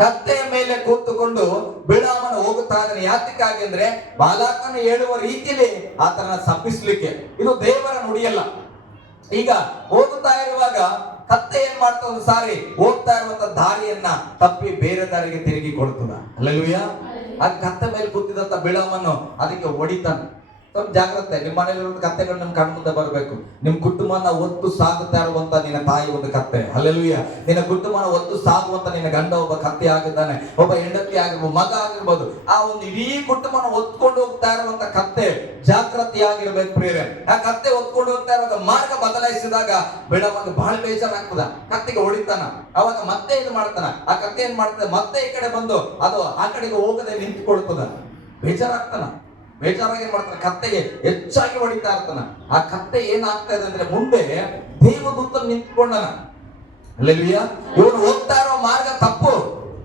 ಕತ್ತೆಯ ಮೇಲೆ ಕೂತುಕೊಂಡು ಬಿಳಾಮನು ಹೋಗುತ್ತಾ ಇದ್ದಾನೆ. ಯಾತಕ್ಕಾಗಿ ಅಂದ್ರೆ ಬಾಲಾಕನು ಹೇಳುವ ರೀತಿಯಲ್ಲಿ ಆತನ ಶಪಿಸ್ಲಿಕ್ಕೆ. ಇದು ದೇವರ ನುಡಿಯಲ್ಲ. ಈಗ ಹೋಗುತ್ತಾ ಇರುವಾಗ ಕತ್ತೆ ಏನ್ ಮಾಡ್ತಾ, ಒಂದು ಸಾರಿ ಹೋಗ್ತಾ ಇರುವಂತ ದಾರಿಯನ್ನ ತಪ್ಪಿ ಬೇರೆ ದಾರಿಗೆ ತಿರುಗಿ ಕೊಡ್ತದ. ಹಲ್ಲೆಲೂಯಾ. ಆ ಕತ್ತೆ ಮೇಲೆ ಕೂತಿದಂತ ಬಿಳಾಮನು ಅದಕ್ಕೆ ಹೊಡಿತಾನೆ. ಸ್ವಲ್ಪ ಜಾಗ್ರತೆ. ನಿಮ್ಮ ಮನೆಯಲ್ಲಿರುವ ಕತ್ತೆಗಳು ನಿಮ್ ಕಣ್ಣು ಮುಂದೆ ಬರಬೇಕು. ನಿಮ್ ಕುಟುಂಬನ ಒತ್ತು ಸಾಗುತ್ತಾ ಇರುವಂತ ನಿನ್ನ ತಾಯಿ ಒಂದು ಕತ್ತೆ. ಹಲ್ಲೆಲೂಯಾ. ನಿನ್ನ ಕುಟುಂಬನ ಒತ್ತು ಸಾಗುವಂತ ನಿನ್ನ ಗಂಡ ಒಬ್ಬ ಕತ್ತೆ ಆಗಿದ್ದಾನೆ, ಒಬ್ಬ ಹೆಂಡತಿ ಆಗಿರ್ಬೋದು, ಮಗ ಆಗಿರ್ಬೋದು. ಆ ಒಂದು ಇಡೀ ಕುಟುಂಬನ ಒತ್ಕೊಂಡು ಹೋಗ್ತಾ ಇರುವಂತ ಕತ್ತೆ ಜಾಗೃತಿಯಾಗಿರ್ಬೇಕು ಪ್ರಿಯರೇ. ಆ ಕತ್ತೆ ಒತ್ಕೊಂಡು ಹೋಗ್ತಾ ಇರುವಾಗ ಮಾರ್ಗ ಬದಲಾಯಿಸಿದಾಗ ಬಿಳಾಮನಿಗೆ ಬಹಳ ಬೇಜಾರಾಗ್ತದ. ಕತ್ತೆಗೆ ಹೊಡಿತಾನ. ಅವಾಗ ಮತ್ತೆ ಇದು ಮಾಡ್ತಾನ. ಆ ಕತ್ತೆ ಏನ್ ಮಾಡ್ತದೆ, ಮತ್ತೆ ಈ ಕಡೆ ಬಂದು ಅದು ಆ ಕಡೆಗೆ ಹೋಗದೆ ನಿಂತುಕೊಳ್ತದ. ಬೇಜಾರಾಗ್ತಾನ. ಬೇಜಾರಾಗಿ ಏನ್ ಮಾಡ್ತಾನೆ, ಕತ್ತೆಗೆ ಹೆಚ್ಚಾಗಿ ಹೊಡಿತಾ ಇರ್ತಾನ. ಆ ಕತ್ತೆ ಏನಾಗ್ತಾ ಇದೆ ಅಂದ್ರೆ ಮುಂದೆ ದೇವದೂತ ನಿಂತ್ಕೊಂಡನ. ಹಲ್ಲೆಲೂಯಾ. ಇವನು ಹೋಗ್ತಾ ಇರೋ ಮಾರ್ಗ ತಪ್ಪು.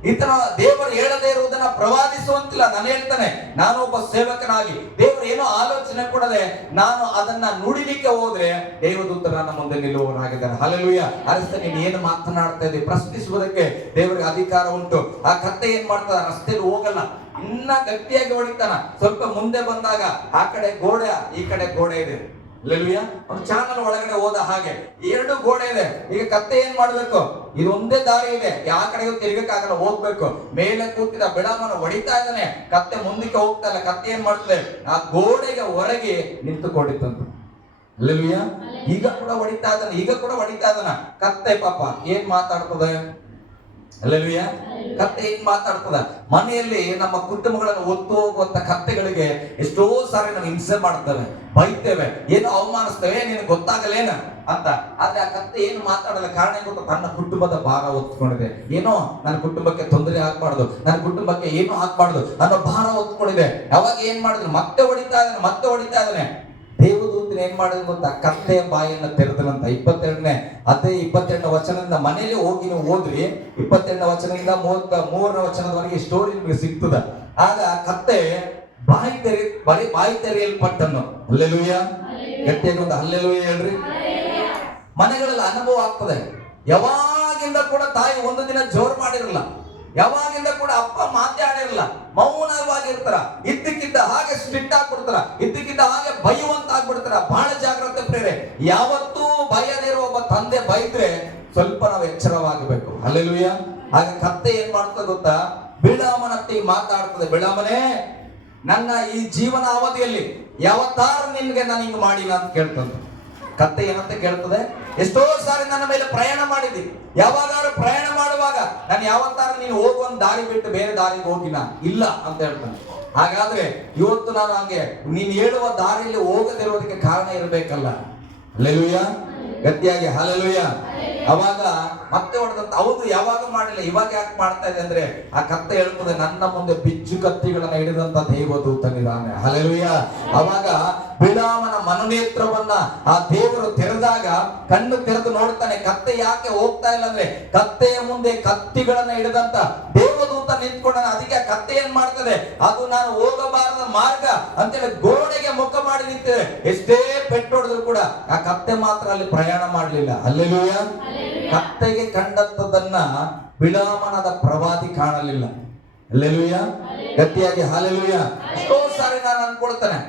ಈತನ ದೇವರು ಹೇಳದೇ ಇರುವುದನ್ನ ಪ್ರವಾದಿಸುವಂತಿಲ್ಲ. ನಾನು ಹೇಳ್ತಾನೆ, ನಾನು ಒಬ್ಬ ಸೇವಕನಾಗಿ ದೇವರು ಏನೋ ಆಲೋಚನೆ ಕೊಡದೆ ನಾನು ಅದನ್ನ ನುಡಿಲಿಕ್ಕೆ ಹೋದ್ರೆ ದೇವದೂತರು ನನ್ನ ಮುಂದೆ ನಿಲ್ಲುವವರಾಗಿದ್ದಾರೆ. ಹಲ್ಲೆಲೂಯಾ. ಅರಸ ನೀನು ಏನು ಮಾತನಾಡ್ತಾ ಇದ್ದೀವಿ ಪ್ರಶ್ನಿಸುವುದಕ್ಕೆ ದೇವರಿಗೆ ಅಧಿಕಾರ ಉಂಟು. ಆ ಕತ್ತೆ ಏನ್ ಮಾಡ್ತದ, ರಸ್ತೆಯಲ್ಲಿ ಹೋಗಲ್ಲ, ಇನ್ನ ಗಟ್ಟಿಯಾಗಿ ಹೊಡಿತಾನ. ಸ್ವಲ್ಪ ಮುಂದೆ ಬಂದಾಗ ಆ ಕಡೆ ಗೋಡೆ ಈ ಕಡೆ ಗೋಡೆ ಇದೆ. ಹಲ್ಲೆಲೂಯಾ. ಒಂದು ಚಾನಲ್ ಒಳಗಡೆ ಹೋದ ಹಾಗೆ ಎರಡು ಗೋಡೆ ಇದೆ. ಈಗ ಕತ್ತೆ ಏನ್ ಮಾಡ್ಬೇಕು, ಇದೊಂದೇ ದಾರಿ ಇದೆ, ಯಾವ ಕಡೆಗೂ ತಿರ್ಗಕ್ಕಾಗಲ್ಲ, ಹೋಗ್ಬೇಕು. ಮೇಲೆ ಕೂತಿದ ಬಿಳಾಮನ ಹೊಡಿತಾ ಇದ್ದಾನೆ, ಕತ್ತೆ ಮುಂದಕ್ಕೆ ಹೋಗ್ತಾ ಇಲ್ಲ. ಕತ್ತೆ ಏನ್ ಮಾಡ್ತದೆ, ಆ ಗೋಡೆಗೆ ಹೊರಗೆ ನಿಂತುಕೊಂಡಿತ್ತಂತ. ಹಲ್ಲೆಲೂಯಾ. ಈಗ ಕೂಡ ಹೊಡಿತಾ ಇದ್ದಾನ. ಕತ್ತೆ ಪಾಪ ಏನ್ ಮಾತಾಡ್ತದೆ, ಹಲ್ಲೆಲೂಯಾ. ಕತ್ತೆ ಏನ್ ಮಾತಾಡ್ತದ, ಮನೆಯಲ್ಲಿ ನಮ್ಮ ಕುಟುಂಬಗಳನ್ನು ಒತ್ತು ಹೋಗುವಂತ ಕತ್ತೆಗಳಿಗೆ ಎಷ್ಟೋ ಸಾರಿ ನಾವು ಹಿಂಸೆ ಮಾಡ್ತೇವೆ, ಬೈತೇವೆ, ಏನು ಅವಮಾನಿಸ್ತೇವೆ, ನಿನಗೆ ಗೊತ್ತಾಗಲೇನ ಅಂತ. ಆದ್ರೆ ಆ ಕತ್ತೆ ಏನು ಮಾತಾಡಲ್ಲ. ಕಾರಣ ಗೊತ್ತ, ತನ್ನ ಕುಟುಂಬದ ಭಾರ ಹೊತ್ಕೊಂಡಿದೆ. ಏನೋ ನನ್ನ ಕುಟುಂಬಕ್ಕೆ ತೊಂದರೆ ಆಗ್ಬಾರ್ದು, ನನ್ನ ಕುಟುಂಬಕ್ಕೆ ಏನು ಆಗ್ಬಾರ್ದು ಅನ್ನೋ ಭಾರ ಹೊತ್ಕೊಂಡಿದೆ. ಅವಾಗ ಏನ್ ಮಾಡಿದ್ರು, ಮತ್ತೆ ಹೊಡಿತಾ ಇದ್ದಾನೆ. ದೇವದೂತನ ಏನ್ ಮಾಡಿದ್ರು ಗೊತ್ತಾ, ಕತ್ತೆಯ ಬಾಯಿಯನ್ನು ತೆರೆದನಂತ. 22ನೇ ವಚನದಿಂದ ಮನೆಯಲ್ಲಿ ಹೋಗಿ ನೀವು ಓದ್ರಿ. 22ನೇ ವಚನದಿಂದ 33ನೇ ವಚನದವರೆಗೆ ಸ್ಟೋರಿ ನಿಮಗೆ ಸಿಗ್ತದ. ಆಗ ಕತ್ತೆ ಬಾಯಿ ತೆರೆಯಲ್ಪಟ್ಟನು. ಹಲ್ಲೆಲೂಯಾ. ಗಟ್ಟಿಯಾಗಿ ಒಂದು ಹಲ್ಲೆಲೂಯಾ ಹೇಳ್ರಿ. ಮನೆಗಳಲ್ಲಿ ಅನುಭವ ಆಗ್ತದೆ. ಯಾವಾಗಿಂದ ಕೂಡ ತಾಯಿ ಒಂದು ದಿನ ಜೋರು ಮಾಡಿರಲ್ಲ, ಯಾವಾಗಿಂದ ಕೂಡ ಅಪ್ಪ ಮಾತಾಡಿರಲ್ಲ, ಮೌನವಾಗಿರ್ತಾರ. ಇದ್ದಕ್ಕಿದ್ದ ಹಾಗೆ ಸ್ಟ್ರಿಕ್ಟ್ ಆಗ್ಬಿಡ್ತಾರ, ಇದ್ದಕ್ಕಿದ್ದ ಹಾಗೆ ಬೈಯುವಂತ ಆಗ್ಬಿಡ್ತಾರ. ಬಹಳ ಜಾಗ್ರತೆ ಪ್ರೇರೆ. ಯಾವತ್ತೂ ಬಯದಿರೋ ಒಬ್ಬ ತಂದೆ ಬೈದ್ರೆ ಸ್ವಲ್ಪ ನಾವು ಎಚ್ಚರವಾಗಬೇಕು. ಹಲ್ಲೆಲೂಯಾ. ಹಾಗೆ ಕತ್ತೆ ಏನ್ ಮಾಡ್ತದೆ ಗೊತ್ತಾ, ಬಿಳಾಮನತ್ತಿ ಮಾತಾಡ್ತದೆ. ಬಿಳಾಮನೇ, ನನ್ನ ಈ ಜೀವನ ಅವಧಿಯಲ್ಲಿ ಯಾವತ್ತಾರು ನಿನ್ಗೆ ನಾನು ಹಿಂಗ್ ಮಾಡಿಲ್ಲ ಅಂತ ಕೇಳ್ತಂತ. ಕತ್ತೆ ಏನಂತ ಕೇಳ್ತದೆ, ಎಷ್ಟೋ ಸಾರಿ ನನ್ನ ಮೇಲೆ ಪ್ರಯಾಣ ಮಾಡಿದಿ, ಯಾವಾಗಾದ್ರೂ ಪ್ರಯಾಣ ಮಾಡುವಾಗ ನಾನು ಯಾವತ್ತಾರು ನೀನು ಹೋಗುವಂತ ದಾರಿ ಬಿಟ್ಟು ಬೇರೆ ದಾರಿಗೆ ಹೋಗಿನ ಇಲ್ಲ ಅಂತ ಹೇಳ್ತಾನೆ. ಹಾಗಾದ್ರೆ ಇವತ್ತು ನಾನು ಹಂಗೆ ನೀನು ಹೇಳುವ ದಾರಿಯಲ್ಲಿ ಹೋಗದಿರೋದಕ್ಕೆ ಕಾರಣ ಇರಬೇಕಲ್ಲ. ಹಲ್ಲೆಲೂಯಾ. ಗಟ್ಟಿಯಾಗಿ ಹಲ್ಲೆಲೂಯಾ. ಅವಾಗ ಮತ್ತೆ ಹೊಡೆದಂತ, ಹೌದು ಯಾವಾಗ ಮಾಡಿಲ್ಲ, ಇವಾಗ ಯಾಕೆ ಮಾಡ್ತಾ ಇದೆ ಅಂದ್ರೆ ಆ ಕತ್ತೆ ಹೇಳ್ತದೆ, ನನ್ನ ಮುಂದೆ ಬಿಚ್ಚು ಕತ್ತಿಗಳನ್ನ ಹಿಡಿದಂತ ದೇವದೂತನಿದ್ದಾನೆ. ಹಲ್ಲೆಲೂಯಾ. ಅವಾಗ ಬಿಳಾಮನ ಮನೋನೇತ್ರವನ್ನ ಆ ದೇವರು ತೆರೆದಾಗ ಕಣ್ಣು ತೆರೆದು ನೋಡ್ತಾನೆ. ಕತ್ತೆ ಯಾಕೆ ಹೋಗ್ತಾ ಇಲ್ಲ ಅಂದ್ರೆ ಕತ್ತೆಯ ಮುಂದೆ ಕತ್ತಿಗಳನ್ನ ಹಿಡಿದಂತ ದೇವದೂತ ನಿಂತ್ಕೊಂಡ. ಅದಕ್ಕೆ ಆ ಕತ್ತೆ ಏನ್ ಮಾಡ್ತದೆ, ಅದು ನಾನು ಹೋಗಬಾರದ ಮಾರ್ಗ ಅಂತೇಳಿ ಗೋಡೆಗೆ ಮುಖ ಮಾಡಿ ನಿಂತಿದೆ. ಎಷ್ಟೇ ಪೆಟ್ಟು ಹೊಡೆದ್ರು ಕೂಡ ಆ ಕತ್ತೆ ಮಾತ್ರ ಅಲ್ಲಿ ಪ್ರಯಾಣ ಮಾಡಲಿಲ್ಲ. ಹಲ್ಲೆಲೂಯಾ. ಕತ್ತೆಗೆ ಕಂಡಂತದನ್ನ ಬಿಳಾಮನದ ಪ್ರವಾದಿ ಕಾಣಲಿಲ್ಲ. ಹಲ್ಲೆಲೂಯಾ. ಗಟ್ಟಿಯಾಗಿ ಹಲ್ಲೆಲೂಯಾ. ಎಷ್ಟೋ ಸಾರಿ ನಾನು ಅನ್ಕೊಳ್ತೇನೆ,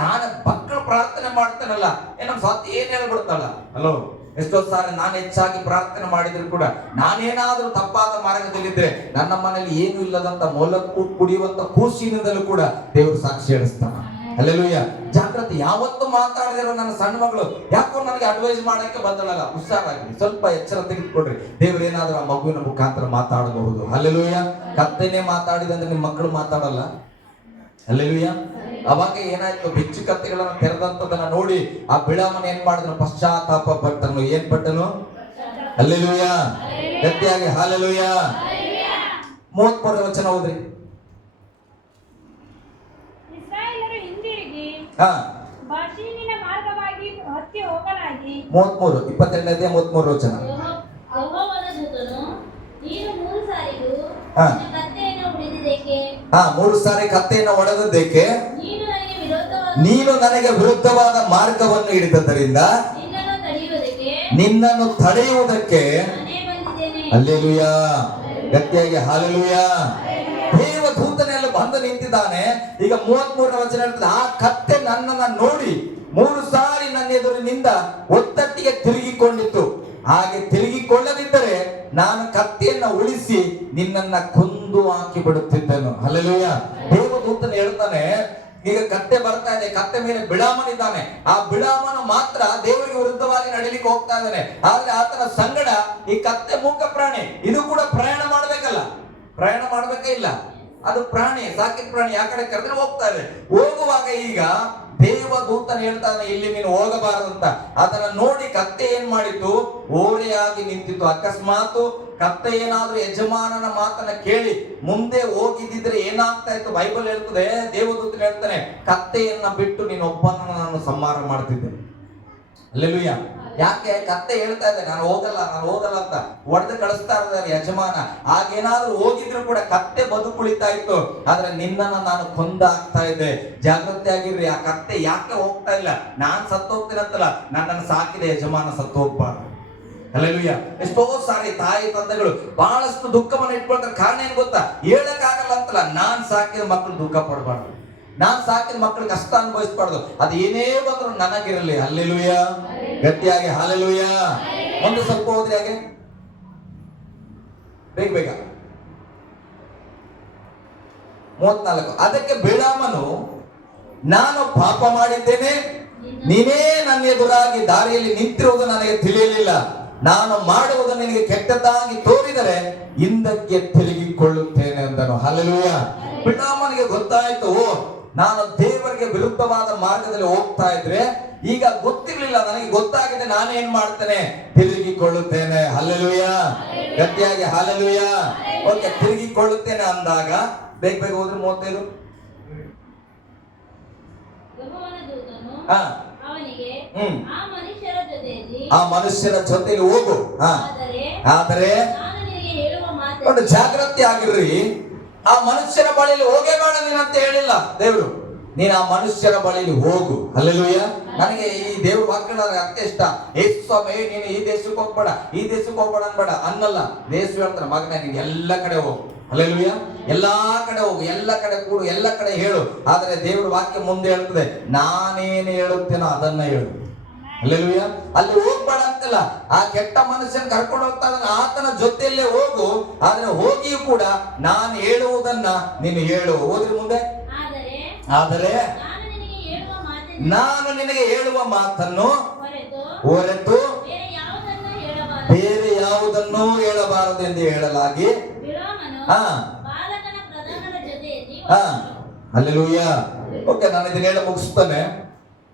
ನಾನು ಮಕ್ಕಳು ಪ್ರಾರ್ಥನೆ ಮಾಡ್ತೇನಲ್ಲ, ನಮ್ಮ ಸ್ವಾತಿ ಏನ್ ಹೇಳ್ಬಿಡ್ತಲ್ಲ. ಹಲೋ, ಎಷ್ಟೋ ಸಾರಿ ನಾನು ಹೆಚ್ಚಾಗಿ ಪ್ರಾರ್ಥನೆ ಮಾಡಿದ್ರು ಕೂಡ ನಾನೇನಾದ್ರೂ ತಪ್ಪಾದ ಮಾರ್ಗದಲ್ಲಿದ್ರೆ ನನ್ನ ಮನೆಯಲ್ಲಿ ಏನು ಇಲ್ಲದಂತ ಮೊಲಕ್ಕೂ ಕುಡಿಯುವಂತ ಕೂಸಿನಿಂದಲೂ ಕೂಡ ದೇವರು ಸಾಕ್ಷಿ ಹೇಳಿಸ್ತಾನ. ಹಲ್ಲೆಲೂಯಾ. ಜಾಗ್ರತೆ. ಯಾವತ್ತು ಮಾತಾಡಿದಿರೋ ನನ್ನ ಸಣ್ಣ ಮಗಳು ಯಾಕೋ ನನಗೆ ಅಡ್ವೈಸ್ ಮಾಡಕ್ಕೆ ಬಂದಳಲ್ಲ, ಹುಷಾರಾಗಿ ಸ್ವಲ್ಪ ಎಚ್ಚರ ತೆಗೆದುಕೊಡ್ರಿ. ದೇವ್ರು ಏನಾದ್ರೂ ಆ ಮಗುವಿನ ಮುಖಾಂತರ ಮಾತಾಡಬಹುದು. ಹಲ್ಲೆಲೂಯಾ. ಕತ್ತೆನೇ ಮಾತಾಡಿದಂದ್ರೆ ನಿಮ್ಮ ಮಕ್ಕಳು ಮಾತಾಡಲ್ಲ. ಹಲ್ಲೆಲೂಯಾ. ಅವಾಗ ಏನಾಯ್ತು, ಬಿಚ್ಚು ಕತ್ತಿಗಳನ್ನ ತೆರೆದಂತದನ್ನ ನೋಡಿ ಆ ಬಿಳಾಮನ ಏನ್ ಮಾಡಿದ್ರು, ಪಶ್ಚಾತ್ತಾಪ ಪಟ್ಟನು. ಏನ್ ಪಟ್ಟನು? ಹಲ್ಲೆಲೂಯಾ. ಗಟ್ಟಿಯಾಗಿ ಹಲ್ಲೆಲೂಯಾ. 33ನೇ ವಚನ ಓದ್ರಿ. ಬಾಷೀಮಿನ ಮಾರ್ಗವಾಗಿ ಹತ್ತಿ ಹೋಗಲಾಗಿ 33 22ನೇ 33 ವಚನ. ಯೆಹೋವನ ದೂತನು, ನೀನು 3 ಸಾರಿಗೂ ಕತ್ತೆಯನ್ನು ಹೊಡೆದಿದ್ದೇಕೆ? 3 ಸಾರಿ ಕತ್ತೆಯನ್ನು ಹೊಡೆದದ್ದೇಕೆ? ನೀನು ನನಗೆ ವಿರುದ್ಧವಾದ ಮಾರ್ಗವನ್ನು ಹಿಡಿದದ್ದರಿಂದ ನಿನ್ನನ್ನು ತಡೆಯುವುದಕ್ಕೆ ಹಲ್ಲೆಲೂಯಾ. ಗಟ್ಟಿಯಾಗಿ ಹಲ್ಲೆಲೂಯಾ. ದೇವದೂತನೆಲ್ಲ ಬಂದು ನಿಂತಿದ್ದಾನೆ. ಈಗ 33ನೇ ವಚನ ಹೇಳ್ತದೆ, ಆ ಕತ್ತೆ ನನ್ನನ್ನ ನೋಡಿ 3 ಸಾರಿ ನನ್ನ ಎದುರಿನಿಂದ ಒತ್ತಟ್ಟಿಗೆ ತಿರುಗಿಕೊಂಡಿತ್ತು. ಹಾಗೆ ತಿರುಗಿಕೊಳ್ಳದಿದ್ದರೆ ನಾನು ಕತ್ತೆಯನ್ನ ಉಳಿಸಿ ನಿನ್ನನ್ನ ಕೊಂದು ಹಾಕಿ ಬಿಡುತ್ತಿದ್ದನು. ಹಲ್ಲೆಲೂಯಾ. ದೇವದೂತನ ಹೇಳ್ತಾನೆ, ಈಗ ಕತ್ತೆ ಬರ್ತಾ ಇದೆ, ಕತ್ತೆ ಮೇಲೆ ಬಿಳಾಮನಿದ್ದಾನೆ. ಆ ಬಿಳಾಮನು ಮಾತ್ರ ದೇವರಿಗೆ ವಿರುದ್ಧವಾಗಿ ನಡೀಲಿಕ್ಕೆ ಹೋಗ್ತಾ ಇದ್ದಾನೆ. ಆದ್ರೆ ಆತನ ಸಂಗಡ ಈ ಕತ್ತೆ ಮೂಕ ಪ್ರಾಣಿ, ಇದು ಕೂಡ ಪ್ರಯಾಣ ಮಾಡ್ಬೇಕಲ್ಲ, ಪ್ರಯಾಣ ಮಾಡ್ಬೇಕೇ ಇಲ್ಲ, ಅದು ಪ್ರಾಣಿ, ಸಾಕಿದ ಪ್ರಾಣಿ. ಆ ಕಡೆ ಕರೆದ್ರೆ ಹೋಗ್ತಾ ಇದೆ. ಹೋಗುವಾಗ ಈಗ ದೇವದೂತನ ಹೇಳ್ತಾನೆ, ಇಲ್ಲಿ ನೀನು ಹೋಗಬಾರದಂತ. ಅದನ್ನ ನೋಡಿ ಕತ್ತೆ ಏನ್ ಮಾಡಿತ್ತು, ಓರೆಯಾಗಿ ನಿಂತಿತ್ತು. ಅಕಸ್ಮಾತ್ ಕತ್ತೆ ಏನಾದ್ರೂ ಯಜಮಾನನ ಮಾತನ್ನ ಕೇಳಿ ಮುಂದೆ ಹೋಗಿದ್ದಿದ್ರೆ ಏನಾಗ್ತಾ ಇತ್ತು, ಬೈಬಲ್ ಹೇಳ್ತದೆ, ದೇವದೂತನ ಹೇಳ್ತಾನೆ, ಕತ್ತೆಯನ್ನ ಬಿಟ್ಟು ನೀನೊಬ್ಬನನ್ನ ನಾನು ಸಂಹಾರ ಮಾಡ್ತಿದ್ದೆ. ಹಲ್ಲೆಲೂಯಾ. ಯಾಕೆ? ಕತ್ತೆ ಹೇಳ್ತಾ ಇದೆ ನಾನು ಹೋಗಲ್ಲ ಅಂತ ಒಡೆದು ಕಳಿಸ್ತಾ ಇದ್ದಾರೆ ಯಜಮಾನ. ಆಗೇನಾದ್ರೂ ಹೋಗಿದ್ರು ಕೂಡ ಕತ್ತೆ ಬದುಕುಳಿತಾ ಇತ್ತು, ಆದ್ರೆ ನಿನ್ನನ್ನ ನಾನು ಕೊಂದಾಗ್ತಾ ಇದ್ದೆ. ಜಾಗೃತಿ ಆಗಿರ್ರಿ. ಆ ಕತ್ತೆ ಯಾಕೆ ಹೋಗ್ತಾ ಇಲ್ಲ? ನಾನ್ ಸತ್ತು ಹೋಗ್ತೀನಿ ಅಂತಲ್ಲ, ನನ್ನನ್ನು ಸಾಕಿದ ಯಜಮಾನ ಸತ್ತು ಹೋಗ್ಬಾರ್ದು. ಹಲ್ಲೆಲೂಯಾ. ಎಷ್ಟೋ ಸಾರಿ ತಾಯಿ ತಂದೆಗಳು ಬಹಳಷ್ಟು ದುಃಖವನ್ನು ಇಟ್ಕೊಳ್ತಾರೆ. ಕಾರಣ ಏನ್ ಗೊತ್ತಾ? ಹೇಳಕ್ಕಾಗಲ್ಲ ಅಂತಲ್ಲ, ನಾನ್ ಸಾಕಿದ ಮಕ್ಕಳು ದುಃಖ ಪಡಬಾರ್ದು, ನಾನ್ ಸಾಕಿದ ಮಕ್ಕಳು ಕಷ್ಟ ಅನುಭವಿಸಬಾರ್ದು. ಅದು ಏನೇ ಬಂದ್ರು ನನಗಿರಲಿ. ಹಲ್ಲೆಲೂಯಾ. ಗಟ್ಟಿಯಾಗಿ ಹಲ್ಲೆಲೂಯಾ. ಒಂದು ಸ್ವಲ್ಪ ಹೋದ್ರಿ ಹಾಗೆ ಬೇಗ 34. ಅದಕ್ಕೆ ಬಿಳಾಮನು, ನಾನು ಪಾಪ ಮಾಡಿದ್ದೇನೆ, ನೀನೇ ನನ್ನ ಎದುರಾಗಿ ದಾರಿಯಲ್ಲಿ ನಿಂತಿರುವುದು ನನಗೆ ತಿಳಿಯಲಿಲ್ಲ. ನಾನು ಮಾಡುವುದು ನಿನಗೆ ಕೆಟ್ಟದಾಗಿ ತೋರಿದರೆ ಹಿಂದಕ್ಕೆ ತಿರುಗಿಕೊಳ್ಳುತ್ತೇನೆ ಅಂದನು. ಹಲ್ಲೆಲೂಯಾ. ಬಿಳಾಮನಿಗೆ ಗೊತ್ತಾಯ್ತು, ನಾನು ದೇವರಿಗೆ ವಿರುದ್ಧವಾದ ಮಾರ್ಗದಲ್ಲಿ ಹೋಗ್ತಾ ಇದ್ರೆ, ಈಗ ಗೊತ್ತಿರ್ಲಿಲ್ಲ, ನನಗೆ ಗೊತ್ತಾಗಿದೆ, ನಾನೇನ್ ಮಾಡ್ತೇನೆ? ತಿರುಗಿಕೊಳ್ಳುತ್ತೇನೆ. ಹಲ್ಲೆಲೂಯಾ. ಗಟ್ಟಿಯಾಗಿ ಹಲ್ಲೆಲೂಯಾ. ಓಕೆ, ತಿರುಗಿಕೊಳ್ಳುತ್ತೇನೆ ಅಂದಾಗ ಬೇಗ ಹೋದ್ರೆ 35. ಯೆಹೋವನ ದೂತನು ಹಾ, ಅವನಿಗೆ, ಆ ಮನುಷ್ಯರ ಜೊತೆಲಿ ಹೋಗು. ಆದರೆ ನಾನು ನಿನಗೆ ಹೇಳುವ ಮಾತು, ಒಂದು ಜಾಗೃತಿ ಆಗಿರ್ರಿ. ಆ ಮನುಷ್ಯರ ಬಳಿಯಲ್ಲಿ ಹೋಗೇ ಬೇಡ ನೀನಂತ ಹೇಳಿಲ್ಲ ದೇವರು. ನೀನು ಆ ಮನುಷ್ಯರ ಬಳಿಯಲ್ಲಿ ಹೋಗು. ಹಲ್ಲೆಲೂಯಾ. ನನಗೆ ಈ ದೇವ್ರ ವಾಕ್ಯಗಳ ಅರ್ಥ ಇಷ್ಟ. ಯೇಸು ಸ್ವಾಮಿ ನೀನು ಈ ದೇಶಕ್ಕೆ ಹೋಗ್ಬೇಡ, ಈ ದೇಶಕ್ಕೆ ಹೋಗ್ಬೇಡ ಅನ್ಬೇಡ ಅನ್ನಲ್ಲ. ದೇಶ ಹೇಳ್ತಾರೆ, ಮಗನೇ ನೀನು ಎಲ್ಲ ಕಡೆ ಹೋಗು. ಹಲ್ಲೆಲೂಯಾ. ಎಲ್ಲಾ ಕಡೆ ಹೋಗು, ಎಲ್ಲ ಕಡೆ ಕೂಡು, ಎಲ್ಲ ಕಡೆ ಹೇಳು. ಆದರೆ ದೇವ್ರ ವಾಕ್ಯ ಮುಂದೆ ಹೇಳ್ತದೆ, ನಾನೇನು ಹೇಳುತ್ತೇನೋ ಅದನ್ನ ಹೇಳು. ಹಲ್ಲೆಲೂಯಾ. ಅಲ್ಲಿ ಹೋಗ್ಬೇಡ ಅಂತಲ್ಲ, ಆ ಕೆಟ್ಟ ಮನುಷ್ಯನ ಕರ್ಕೊಂಡು ಹೋಗ್ತಾ ಇದ್ದಾನೆ, ಆತನ ಜೊತೆಯಲ್ಲೇ ಹೋಗು. ಆದ್ರೆ ಹೋಗಿಯೂ ಕೂಡ ನಾನು ಹೇಳುವುದನ್ನ ನೀನು ಹೇಳು. ಹೋದ್ರಿ ಮುಂದೆ. ಆದರೆ ನಾನು ನಿನಗೆ ಹೇಳುವ ಮಾತನ್ನು ಹೊರತು ಬೇರೆ ಯಾವುದನ್ನೂ ಹೇಳಬಾರದು ಎಂದು ಹೇಳಲಾಗಿ. ಹಲ್ಲೆಲೂಯಾ. ಓಕೆ, ನಾನು ಇದನ್ನ ಹೇಳ ಮುಗಿಸ್ತಾನೆ.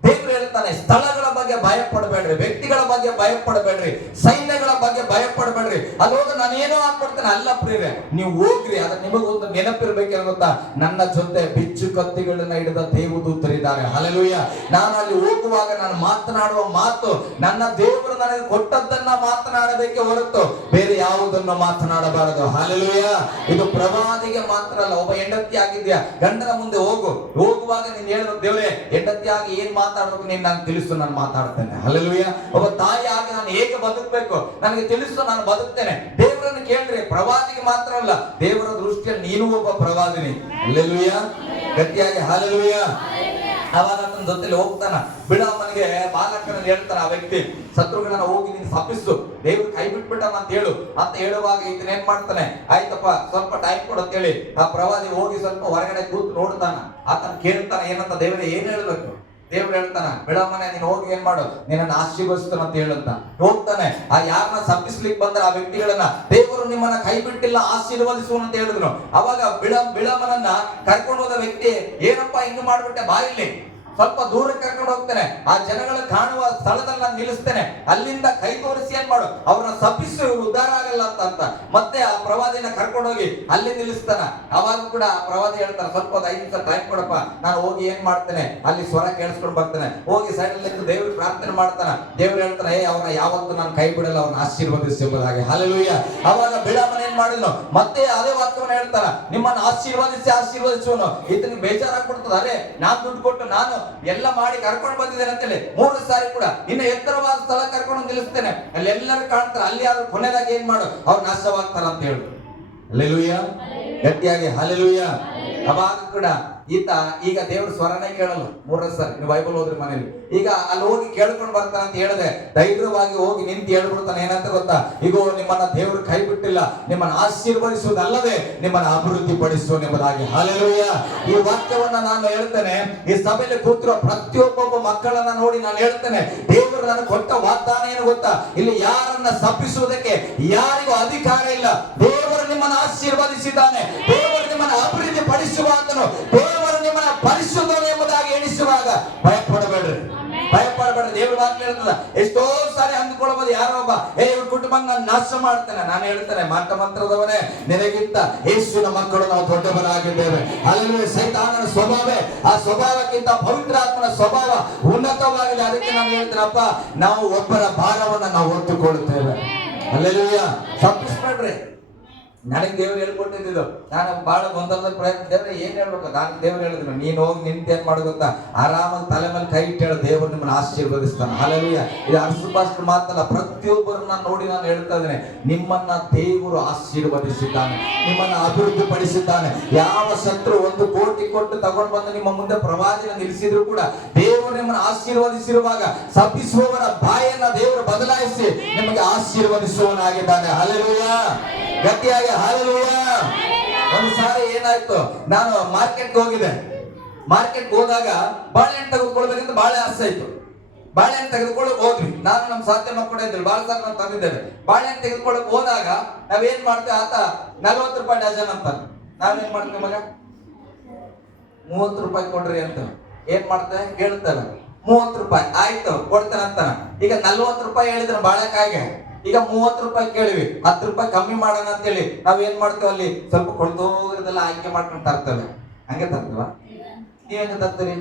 ದೇವರು ಹೇಳ್ತಾನೆ, ಸ್ಥಳಗಳ ಬಗ್ಗೆ ಭಯ ಪಡಬೇಡ್ರಿ, ವ್ಯಕ್ತಿಗಳ ಬಗ್ಗೆ ಭಯ ಪಡಬೇಡ್ರಿ, ಸೈನ್ಯಗಳ ಬಗ್ಗೆ ಭಯ ಪಡಬೇಡ್ರಿ. ಅಲ್ಲಿ ಹೋದ್ರೆ ನಾನು ಏನೋ ಹಾಕ್ಬಿಡ್ತೇನೆ. ಅಲ್ಲ ಪ್ರಿಯರೇ, ನೀವು ಹೋಗ್ರಿ. ಅದ್ರ ನಿಮಗೊಂದು ನೆನಪಿರ್ಬೇಕೇನು ಗೊತ್ತಾ? ನನ್ನ ಜೊತೆ ಬಿಚ್ಚು ಕತ್ತಿಗಳನ್ನ ಹಿಡಿದ ದೇವದೂತರಿದ್ದಾರೆ. ಹಲ್ಲೆಲೂಯಾ. ನಾನು ಅಲ್ಲಿ ಹೋಗುವಾಗ ನಾನು ಮಾತನಾಡುವ ಮಾತು ನನ್ನ ದೇವರು ನನಗೆ ಕೊಟ್ಟದ್ದನ್ನ ಮಾತನಾಡಬೇಕೆ ಹೊರತು ಬೇರೆ ಯಾವುದನ್ನು ಮಾತನಾಡಬಾರದು. ಹಲ್ಲೆಲೂಯಾ. ಇದು ಪ್ರವಾದಿಗೆ ಮಾತ್ರ ಅಲ್ಲ. ಒಬ್ಬ ಹೆಂಡತಿ ಆಗಿದ್ಯಾ, ಗಂಡನ ಮುಂದೆ ಹೋಗುವಾಗ ನೀನು ಹೇಳಬೇಕು, ದೇವರೇ ಹೆಂಡತಿಯಾಗಿ ಏನ್ ಮಾತಾಡ್ಬೇಕು ನೀನು ನಾನು ತಿಳಿಸು, ನಾನು ಮಾತಾಡ್ತೇನೆ. ಹಲ್ಲೆಲೂಯಾ. ಒಬ್ಬ ತಾಯಿ ಆಗಿ ನಾನು ಹೇಗೆ ಬದುಕಬೇಕು ನನಗೆ ತಿಳಿಸು, ನಾನು ಬದುಕ್ತೇನೆ. ದೇವರನ್ನು ಕೇಳ್ರಿ. ಪ್ರವಾದಿಗೆ ಮಾತ್ರ ಅಲ್ಲ, ದೇವರ ದೃಷ್ಟಿಯಲ್ಲಿ ನೀನು ಒಬ್ಬ ಪ್ರವಾದಿನಿ. ಹಲ್ಲೆಲೂಯಾ. ಗಟ್ಟಿಯಾಗಿ ಹಲ್ಲೆಲೂಯಾ. ಅವಾಗ ನನ್ನ ಜೊತೆಲಿ ಹೋಗ್ತಾನ. ಬಿಳಾಮನಿಗೆ ಬಾಲಕನಲ್ಲಿ ಹೇಳ್ತಾನ ಆ ವ್ಯಕ್ತಿ, ಶತ್ರುಗಳನ್ನ ಹೋಗಿ ನೀನು ತಪ್ಪಿಸು, ದೇವ್ರು ಕೈ ಬಿಟ್ಬಿಟ್ಟನ ಅಂತ ಹೇಳು ಅಂತ ಹೇಳುವಾಗ ಇದನ್ನ ಏನ್ ಮಾಡ್ತಾನೆ, ಆಯ್ತಪ್ಪ ಸ್ವಲ್ಪ ಟೈಮ್ ಕೊಡು ಅಂತ ಹೇಳಿ ಆ ಪ್ರವಾದಿ ಹೋಗಿ ಸ್ವಲ್ಪ ಹೊರಗಡೆ ಕೂತು ನೋಡ್ತಾನ. ಆತನ ಕೇಳ್ತಾನ, ಏನಂತ? ದೇವರೇ ಏನ್ ಹೇಳ್ಬೇಕು? ದೇವ್ರು ಹೇಳ್ತಾನ, ಬಿಳಾಮನೆ ನೀನು ಹೋಗಿ ಏನ್ ಮಾಡು, ನಿನ್ನನ್ನು ಆಶೀರ್ವದಿಸ್ತಾನ ಅಂತ ಹೇಳುತ್ತ ಹೋಗ್ತಾನೆ. ಆ ಯಾರನ್ನ ತಪ್ಪಿಸ್ಲಿಕ್ಕೆ ಬಂದ್ರೆ ಆ ವ್ಯಕ್ತಿಗಳನ್ನ ದೇವರು ನಿಮ್ಮನ್ನ ಕೈ ಬಿಟ್ಟಿಲ್ಲ, ಆಶೀರ್ವದಿಸು ಅಂತ ಹೇಳಿದ್ರು. ಅವಾಗ ಬಿಳಾಮನನ್ನ ಕರ್ಕೊಂಡು ಹೋದ ವ್ಯಕ್ತಿ, ಏನಪ್ಪಾ ಹಿಂಗ್ ಮಾಡ್ಬಿಟ್ಟೆ, ಬಾಯಿಲಿ ಸ್ವಲ್ಪ ದೂರಕ್ಕೆ ಕರ್ಕೊಂಡು ಹೋಗ್ತೇನೆ, ಆ ಜನಗಳು ಕಾಣುವ ಸ್ಥಳದಲ್ಲಿ ನಾನು ನಿಲ್ಲಿಸ್ತೇನೆ, ಅಲ್ಲಿಂದ ಕೈ ತೋರಿಸಿ ಏನ್ ಮಾಡು, ಅವ್ರನ್ನ ತಪ್ಪಿಸು, ಇವ್ರು ಉದ್ಧಾರ ಆಗಲ್ಲ ಅಂತ ಮತ್ತೆ ಆ ಪ್ರವಾದಿನ ಕರ್ಕೊಂಡು ಹೋಗಿ ಅಲ್ಲಿ ನಿಲ್ಲಿಸ್ತಾನ. ಅವಾಗ ಕೂಡ ಆ ಪ್ರವಾದಿ ಹೇಳ್ತಾನೆ, ಸ್ವಲ್ಪ 5 ನಿಮಿಷ ಟೈಮ್ ಕೊಡಪ್ಪ, ನಾನು ಹೋಗಿ ಏನ್ ಮಾಡ್ತೇನೆ, ಅಲ್ಲಿ ಸ್ವರ ಕೇಳಿಸ್ಕೊಂಡು ಬರ್ತೇನೆ. ಹೋಗಿ ಸೈಡ್ ಅಲ್ಲಿ ದೇವ್ರಿಗೆ ಪ್ರಾರ್ಥನೆ ಮಾಡ್ತಾನ. ದೇವ್ರು ಹೇಳ್ತಾನೆ, ಅವ್ರನ್ನ ಯಾವತ್ತೂ ನಾನು ಕೈ ಬಿಡಲ್ಲ, ಅವ್ರನ್ನ ಆಶೀರ್ವದಿಸುವುದಾಗಿ. ಹಲ್ಲೆಲೂಯಾ. ಅವಾಗ ಬಿಳಾಮನ ಏನ್ ಮಾಡಿದ್ನು, ಮತ್ತೆ ಅದೇ ವಾಕ್ಯವನ್ನ ಹೇಳ್ತಾನ, ನಿಮ್ಮನ್ನ ಆಶೀರ್ವದಿಸುವನು. ಇದನ್ನ ಬೇಜಾರಾಗ್ಬಿಡ್ತದ, ಅದೇ ನಾನ್ ದುಡ್ಡು ಕೊಟ್ಟು ನಾನು ಎಲ್ಲ ಮಾಡಿ ಕರ್ಕೊಂಡು ಬಂದಿದ್ದೇನೆ ಅಂತೇಳಿ 3 ಸಾರಿ ಕೂಡ ಇನ್ನು ಎತ್ತರವಾದ ಸ್ಥಳ ಕರ್ಕೊಂಡು ನಿಲ್ಲಿಸ್ತೇನೆ, ಅಲ್ಲಿ ಎಲ್ಲರೂ ಕಾಣ್ತಾರೆ, ಅಲ್ಲಿ ಆದ್ರೂ ಕೊನೆದಾಗಿ ಏನ್ ಮಾಡು, ಅವ್ರು ನಾಶವಾಗ್ತಾರ ಅಂತ ಹೇಳು. ಹಲ್ಲೆಲೂಯಾ. ಗಟ್ಟಿಯಾಗಿ ಹಲ್ಲೆಲೂಯಾ. ಅವಾಗ ಕೂಡ ಈತ ಈಗ ದೇವ್ರ ಸ್ವರನೇ ಕೇಳಲ್ಲ. 3 ಸಾರಿ ನೀವು ಬೈಬಲ್ ಓದ್ರಿ ಮನೇಲಿ. ಈಗ ಅಲ್ಲಿ ಹೋಗಿ ಕೇಳ್ಕೊಂಡು ಬರ್ತಾನ ಅಂತ ಹೇಳಿದ್ರೆ ಧೈರ್ಯವಾಗಿ ಹೋಗಿ ನಿಂತು ಹೇಳ್ಬಿಡ್ತಾನೆ, ಏನಂತ ಗೊತ್ತಾ, ಈಗ ನಿಮ್ಮನ್ನ ದೇವ್ರು ಕೈ ಬಿಟ್ಟಿಲ್ಲ, ನಿಮ್ಮನ್ನ ಆಶೀರ್ವದಿಸುವುದಲ್ಲದೆ ನಿಮ್ಮನ್ನ ಅಭಿವೃದ್ಧಿ ಪಡಿಸುವುದಾಗಿ. ಹಲ್ಲೆಲೂಯಾ. ಈ ವಾಕ್ಯವನ್ನ ನಾನು ಹೇಳ್ತೇನೆ, ಈ ಸಭೆಯಲ್ಲಿ ಕೂತಿರೋ ಪ್ರತಿಯೊಬ್ಬೊಬ್ಬ ಮಕ್ಕಳನ್ನ ನೋಡಿ ನಾನು ಹೇಳ್ತೇನೆ, ದೇವರು ನನಗೆ ಕೊಟ್ಟ ವಾಗ್ದಾನ ಏನು ಗೊತ್ತಾ, ಇಲ್ಲಿ ಯಾರನ್ನ ತಪ್ಪಿಸುವುದಕ್ಕೆ ಯಾರಿಗೂ ಅಧಿಕಾರ ಇಲ್ಲ. ದೇವರು ನಿಮ್ಮನ್ನ ಆಶೀರ್ವದಿಸಿದ್ದಾನೆ, ದೇವರು ನಿಮ್ಮನ್ನ ಅಭಿವೃದ್ಧಿ ಪಡಿಸುವಾತನು, ದೇವರು ನಿಮ್ಮನ್ನ ಪರಿಶುದ್ಧನು ಎಂಬುದಾಗಿ ಎಣಿಸುವಾಗ ಭಯ ಪಡಬೇಡ್ರಿ. ದೇವರು ವಾಕ್ಯ ಹೇಳ್ತದ. ಎಷ್ಟೋ ಸಾರಿ ಅಂದ್ಕೊಳ್ಬಹುದು ಯಾರೋ ಒಬ್ಬ ಇವ್ರ ಕುಟುಂಬ ನಾನು ನಾಶ ಮಾಡ್ತೇನೆ. ನಾನು ಹೇಳ್ತೇನೆ ಮಾಟ ಮಂತ್ರದವನೇ ನಿನಗಿಂತ ಯೇಸುವಿನ ಮಕ್ಕಳು ನಾವು ದೊಡ್ಡವರಾಗಿದ್ದೇವೆ. ಅಲ್ಲಿ ಸೈತಾನನ ಸ್ವಭಾವೇ ಆ ಸ್ವಭಾವಕ್ಕಿಂತ ಪವಿತ್ರಾತ್ಮನ ಸ್ವಭಾವ ಉನ್ನತವಾಗಿದೆ. ಅದಕ್ಕೆ ನಾನು ಹೇಳ್ತೇನಪ್ಪ, ನಾವು ಒಬ್ಬರ ಭಾರವನ್ನ ನಾವು ಹೊತ್ತುಕೊಳ್ಳುತ್ತೇವೆ. ಹಲ್ಲೆಲೂಯಾ. ತಪ್ಪಿಸ್ಬೇಡ್ರಿ. ನನಗೆ ದೇವ್ರು ಹೇಳ್ಕೊಟ್ಟಿದ್ದು, ನಾನು ಬಹಳ ಗೊಂದಲದ ಪ್ರಯತ್ನ. ದೇವ್ರೆ ಏನ್ ಹೇಳ್ಬೇಕು? ನಾನು ದೇವ್ರು ಹೇಳಿದ್ರು, ನೀನ್ ಹೋಗಿ ನಿಂತ ಏನ್ ಮಾಡು ಗೊತ್ತಾ, ಆರಾಮಾಗಿ ತಲೆ ಮೇಲೆ ಕೈ ಇಟ್ಟು ಹೇಳು, ದೇವರು ನಿಮ್ಮನ್ನ ಆಶೀರ್ವದಿಸ್ತಾನೆ. ಹಲ್ಲೆಲೂಯಾ. ಇದು ಅರ್ಸುಪಾಷ್ಟು ಮಾತಲ್ಲ, ಪ್ರತಿಯೊಬ್ಬರನ್ನ ನೋಡಿ ನಾನು ಹೇಳ್ತಾ ಇದ್ದೇನೆ, ನಿಮ್ಮನ್ನ ದೇವರು ಆಶೀರ್ವದಿಸಿದ್ದಾನೆ, ನಿಮ್ಮನ್ನ ಅಭಿವೃದ್ಧಿ ಪಡಿಸಿದ್ದಾನೆ. ಯಾವ ಶತ್ರು 1 ಕೋಟಿ ಕೊಟ್ಟು ತಗೊಂಡು ಬಂದು ನಿಮ್ಮ ಮುಂದೆ ಪ್ರವಾದಿನ ನಿಲ್ಲಿಸಿದ್ರು ಕೂಡ ದೇವರು ನಿಮ್ಮನ್ನು ಆಶೀರ್ವದಿಸಿರುವಾಗ ಶಪಿಸುವವರ ಬಾಯನ್ನ ದೇವರು ಬದಲಾಯಿಸಿ ನಿಮಗೆ ಆಶೀರ್ವದಿಸುವವನಾಗಿದ್ದಾನೆ. ಹಲ್ಲೆಲೂಯಾ. ಗಟ್ಟಿಯಾಗಿ ಹಲ್ಲೆಲೂಯಾ. ಒಂದು ಸಾರಿ ಏನಾಯ್ತು, ನಾನು ಮಾರ್ಕೆಟ್ಗೆ ಹೋಗಿದ್ದೆ. ಮಾರ್ಕೆಟ್ಗೆ ಹೋದಾಗ ಬಾಳೆಹಣ್ಣು ತೆಗೆದುಕೊಳ್ಬೇಕಂತ ಬಹಳ ಆಸೆ ಆಯ್ತು. ಬಾಳೆಹಣ್ಣು ತೆಗೆದುಕೊಳ್ಳಕ್ ಹೋದ್ವಿ. ನಾನು ನಮ್ಮ ಸಾಧ್ಯ ಮಕ್ಕಳು ಇದ್ರು, ಬಹಳ ಸಾರಿ ನಾವು ತಂದಿದ್ದೇವೆ. ಬಾಳೆಹಣ್ಣು ತೆಗೆದುಕೊಳ್ಳಕ್ ಹೋದಾಗ ನಾವೇನ್ ಮಾಡ್ತೇವೆ, ಆತ 40 ರೂಪಾಯಿ ಡಜನ್ ಅಂತ. ನಾವೇನ್ ಮಾಡ್ತೇವೆ, ಮಗ 30 ರೂಪಾಯಿ ಕೊಡ್ರಿ ಅಂತ ಏನ್ ಮಾಡ್ತೇವೆ, ಕೇಳ್ತೇವೆ. 30 ರೂಪಾಯಿ ಆಯ್ತು ಕೊಡ್ತೇನೆ ಅಂತ. ಈಗ 40 ರೂಪಾಯಿ ಹೇಳಿದ್ರೆ ಬಾಳೆಕಾಯಿಗೆ, ಈಗ 30 ರೂಪಾಯಿ ಕೇಳಿವಿ, 10 ರೂಪಾಯಿ ಕಮ್ಮಿ ಮಾಡೋಣ ಅಂತೇಳಿ ನಾವ್ ಏನ್ ಮಾಡ್ತೇವೆ, ಅಲ್ಲಿ ಸ್ವಲ್ಪ ಕೊಳ್ದೋಗಿರೋದೆಲ್ಲ ಆಯ್ಕೆ ಮಾಡ್ಕೊಂಡು ತರ್ತೇವೆ. ಹಂಗೆ ತರ್ತೇವ? ನೀವ್ ಹೆಂಗ ತರ್ತೀರಿ?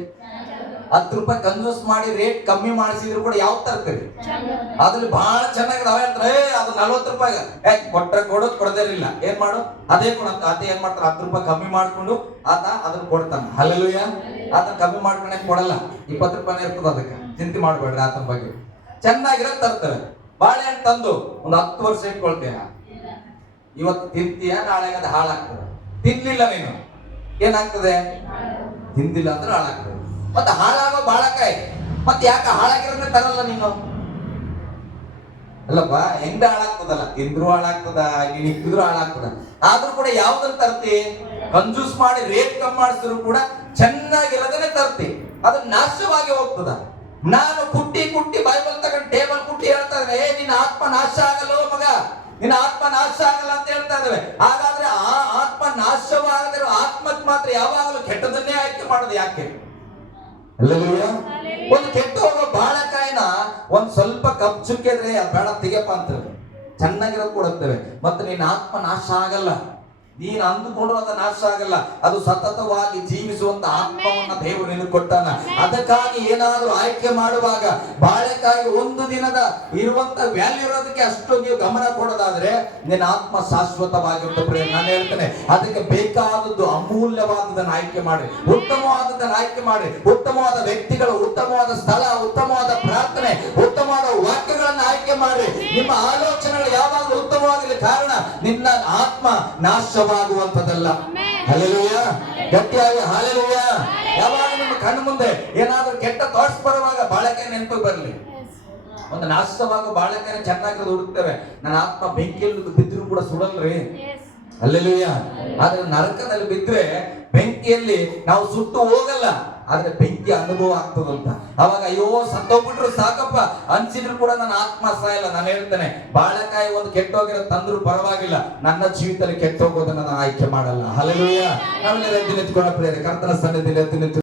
10 ರೂಪಾಯಿ ಕನ್ಸೂಸ್ ಮಾಡಿ ರೇಟ್ ಕಮ್ಮಿ ಮಾಡಿಸಿದ್ರು ಕೂಡ ಯಾವ ತರ್ತೀರಿ? ಅದ್ರಲ್ಲಿ ಬಹಳ ಚೆನ್ನಾಗಿ ನಾವ್ ಹೇಳ್ತಾರೆ, ಅದು 40 ರೂಪಾಯಿ ಕೊಟ್ರೆ ಕೊಡೋದು, ಕೊಡದಿರಲಿಲ್ಲ ಏನ್ ಮಾಡು, ಅದೇ ಕೊಡಂತ. ಅದೇ ಏನ್ ಮಾಡ್ತಾರೆ, 10 ರೂಪಾಯಿ ಕಮ್ಮಿ ಮಾಡ್ಕೊಂಡು ಆತ ಅದನ್ನ ಕೊಡ್ತಾನ. ಹಲ್ಲೆಲೂಯಾ. ಆತನ ಕಮ್ಮಿ ಮಾಡ್ಕೊಂಡೆ ಕೊಡಲ್ಲ, 20 ರೂಪಾಯಿ ಇರ್ತದ. ಅದಕ್ಕೆ ಚಿಂತೆ ಮಾಡ್ಬೇಡ್ರಿ ಆತನ ಬಗ್ಗೆ. ಚೆನ್ನಾಗಿರೋ ತರ್ತೇವೆ. ಬಾಳೆಹಣ್ಣು ತಂದು ಒಂದು 10 ವರ್ಷ ಇಟ್ಕೊಳ್ತೀಯ. ಇವತ್ತು ತಿಂತೀಯ, ನಾಳೆ ಅದು ಹಾಳಾಗ್ತದೆ. ತಿನ್ಲಿಲ್ಲ ನೀನು ಏನಾಗ್ತದೆ, ತಿಂದಿಲ್ಲ ಅಂದ್ರೆ ಹಾಳಾಗ್ತದೆ. ಮತ್ತೆ ಹಾಳಾಗೋ ಬಾಳೆಕಾಯಿ ಮತ್ತೆ ಯಾಕೆ ಹಾಳಾಗಿರೋದ್ರೆ ತರಲ್ಲ ನೀನು? ಅಲ್ಲಪ್ಪ, ಹೆಂಗ ಹಾಳಾಗ್ತದಲ್ಲ, ತಿಂದ್ರು ಹಾಳಾಗ್ತದ, ನೀನ್ ಇಕ್ಕಿದ್ರು ಹಾಳಾಗ್ತದ. ಆದ್ರೂ ಕೂಡ ಯಾವ್ದನ್ನ ತರ್ತಿ, ಕಂಜೂಸ್ ಮಾಡಿ ರೇಟ್ ಕಮ್ಮಿ ಮಾಡಿಸಿದ್ರು ಕೂಡ ಚೆನ್ನಾಗಿರೋದನ್ನೇ ತರ್ತಿ. ಅದು ನಾಶವಾಗಿ ಹೋಗ್ತದ. ನಾನು ಕುಟ್ಟಿ ಕುಟ್ಟಿ ಬೈಬಲ್ ತಗೊಂಡು ಟೇಬಲ್ ಕುಟ್ಟಿ ಹೇಳ್ತಾ ಇದ್ದೇವೆ, ನಿನ್ನ ಆತ್ಮ ನಾಶ ಆಗಲ್ಲ ಮಗ, ನಿನ್ನ ಆತ್ಮ ನಾಶ ಆಗಲ್ಲ ಅಂತ ಹೇಳ್ತಾ ಇದ್ದೇವೆ. ಹಾಗಾದ್ರೆ ಆ ಆತ್ಮ ನಾಶವಾಗದಿರೋ ಆತ್ಮಕ್ಕೆ ಮಾತ್ರ ಯಾವಾಗಲೂ ಕೆಟ್ಟದನ್ನೇ ಆಯ್ಕೆ ಮಾಡೋದು ಯಾಕೆ? ಒಂದು ಕೆಟ್ಟ ಹೋಗೋ ಬಾಳೆಕಾಯಿನ ಒಂದ್ ಸ್ವಲ್ಪ ಕಪ್ ಚುಕ್ಕಿದ್ರೆ ಬೇಡ ತೆಗೆಯಪ್ಪ ಅಂತೇವೆ, ಚೆನ್ನಾಗಿರೋದು ಕೊಡುತ್ತೇವೆ. ಮತ್ತೆ ನಿನ್ನ ಆತ್ಮ ನಾಶ ಆಗಲ್ಲ, ನೀನು ಅಂದುಕೊಂಡು ಅದು ನಾಶ ಆಗಲ್ಲ. ಅದು ಸತತವಾಗಿ ಜೀವಿಸುವಂತ ಆತ್ಮವನ್ನ ದೇವರು ನಿನಗೆ ಕೊಟ್ಟಾನ. ಅದಕ್ಕಾಗಿ ಏನಾದ್ರೂ ಆಯ್ಕೆ ಮಾಡುವಾಗ ಬಾಳೆಕಾಯಿ ಒಂದು ದಿನದ ಇರುವಂತ ವ್ಯಾಲ್ಯೂ ಇರೋದಕ್ಕೆ ಅಷ್ಟು ನೀವು ಗಮನ ಕೊಡೋದಾದ್ರೆ ನಿನ್ನ ಆತ್ಮ ಶಾಶ್ವತವಾಗಿರುತ್ತೆ. ನಾನು ಹೇಳ್ತೇನೆ, ಅದಕ್ಕೆ ಬೇಕಾದದ್ದು ಅಮೂಲ್ಯವಾದದನ್ನು ಆಯ್ಕೆ ಮಾಡಿ, ಉತ್ತಮವಾದದನ್ನು ಆಯ್ಕೆ ಮಾಡಿ, ಉತ್ತಮವಾದ ವ್ಯಕ್ತಿಗಳು, ಉತ್ತಮವಾದ ಸ್ಥಳ, ಉತ್ತಮವಾದ ಪ್ರಾರ್ಥನೆ, ಉತ್ತಮವಾದ ವಾಕ್ಯಗಳನ್ನು ಆಯ್ಕೆ ಮಾಡಿ. ನಿಮ್ಮ ಆಲೋಚನೆಗಳು ಯಾವಾಗಲೂ ಉತ್ತಮವಾಗಿರಲಿ, ಕಾರಣ ನಿನ್ನ ಆತ್ಮ ನಾಶವಾಗುವಂತದಲ್ಲ. ಹಲ್ಲೆಲೂಯಾ. ಗಟ್ಟಿಯಾಗಿ ಹಲ್ಲೆಲೂಯಾ. ಯಾವಾಗ ನಿಮ್ಮ ಕಣ್ಣು ಮುಂದೆ ಏನಾದ್ರೂ ಕೆಟ್ಟ ಥಾಟ್ಸ್ ಬರುವಾಗ ಬಾಳೆಕಾಯಿ ನೆನಪಿಗೆ ಬರಲಿ. ಒಂದು ನಾಶವಾಗುವ ಬಾಳೆಕಾಯಿ ಚೆನ್ನಾಗಿರೋದು ಹುಡುಕ್ತೇವೆ. ನನ್ನ ಆತ್ಮ ಬೆಂಕಿಯಲ್ಲಿ ಬಿದ್ದರೂ ಕೂಡ ಸುಡಲ್ರಿ. ಹಲ್ಲೆಲೂಯಾ. ಆದ್ರೆ ನರಕದಲ್ಲಿ ಬಿದ್ರೆ ಬೆಂಕಿಯಲ್ಲಿ ನಾವು ಸುಟ್ಟು ಹೋಗಲ್ಲ, ಆದ್ರೆ ಬೆಂಕಿ ಅನುಭವ ಆಗ್ತದಂತ. ಅವಾಗ ಅಯ್ಯೋ ಸತ್ತೋಗ್ಬಿಟ್ರು ಸಾಕಪ್ಪ ಅನ್ಸಿದ್ರು ಕೂಡ ನನ್ನ ಆತ್ಮ ಸಾಯಲ್ಲ. ನಾನು ಹೇಳ್ತೇನೆ, ಬಾಳೆಕಾಯಿ ಒಂದು ಕೆಟ್ಟೋಗಿರೋ ತಂದ್ರು ಪರವಾಗಿಲ್ಲ, ನನ್ನ ಜೀವಿತದಲ್ಲಿ ಕೆಟ್ಟೋಗೋದನ್ನ ನಾನು ಆಯ್ಕೆ ಮಾಡಲ್ಲ. ಹಲ್ಲೆಲೂಯಾ. ನಾವೆಲ್ಲ ಎದ್ದು ನಿಂತ್ಕೊಳ್ಳೋ ಪ್ರಿಯರೇ, ಕರ್ತನ ಸನ್ನಿಧಿಯಲ್ಲಿ ಎದ್ದು ನಿಂತು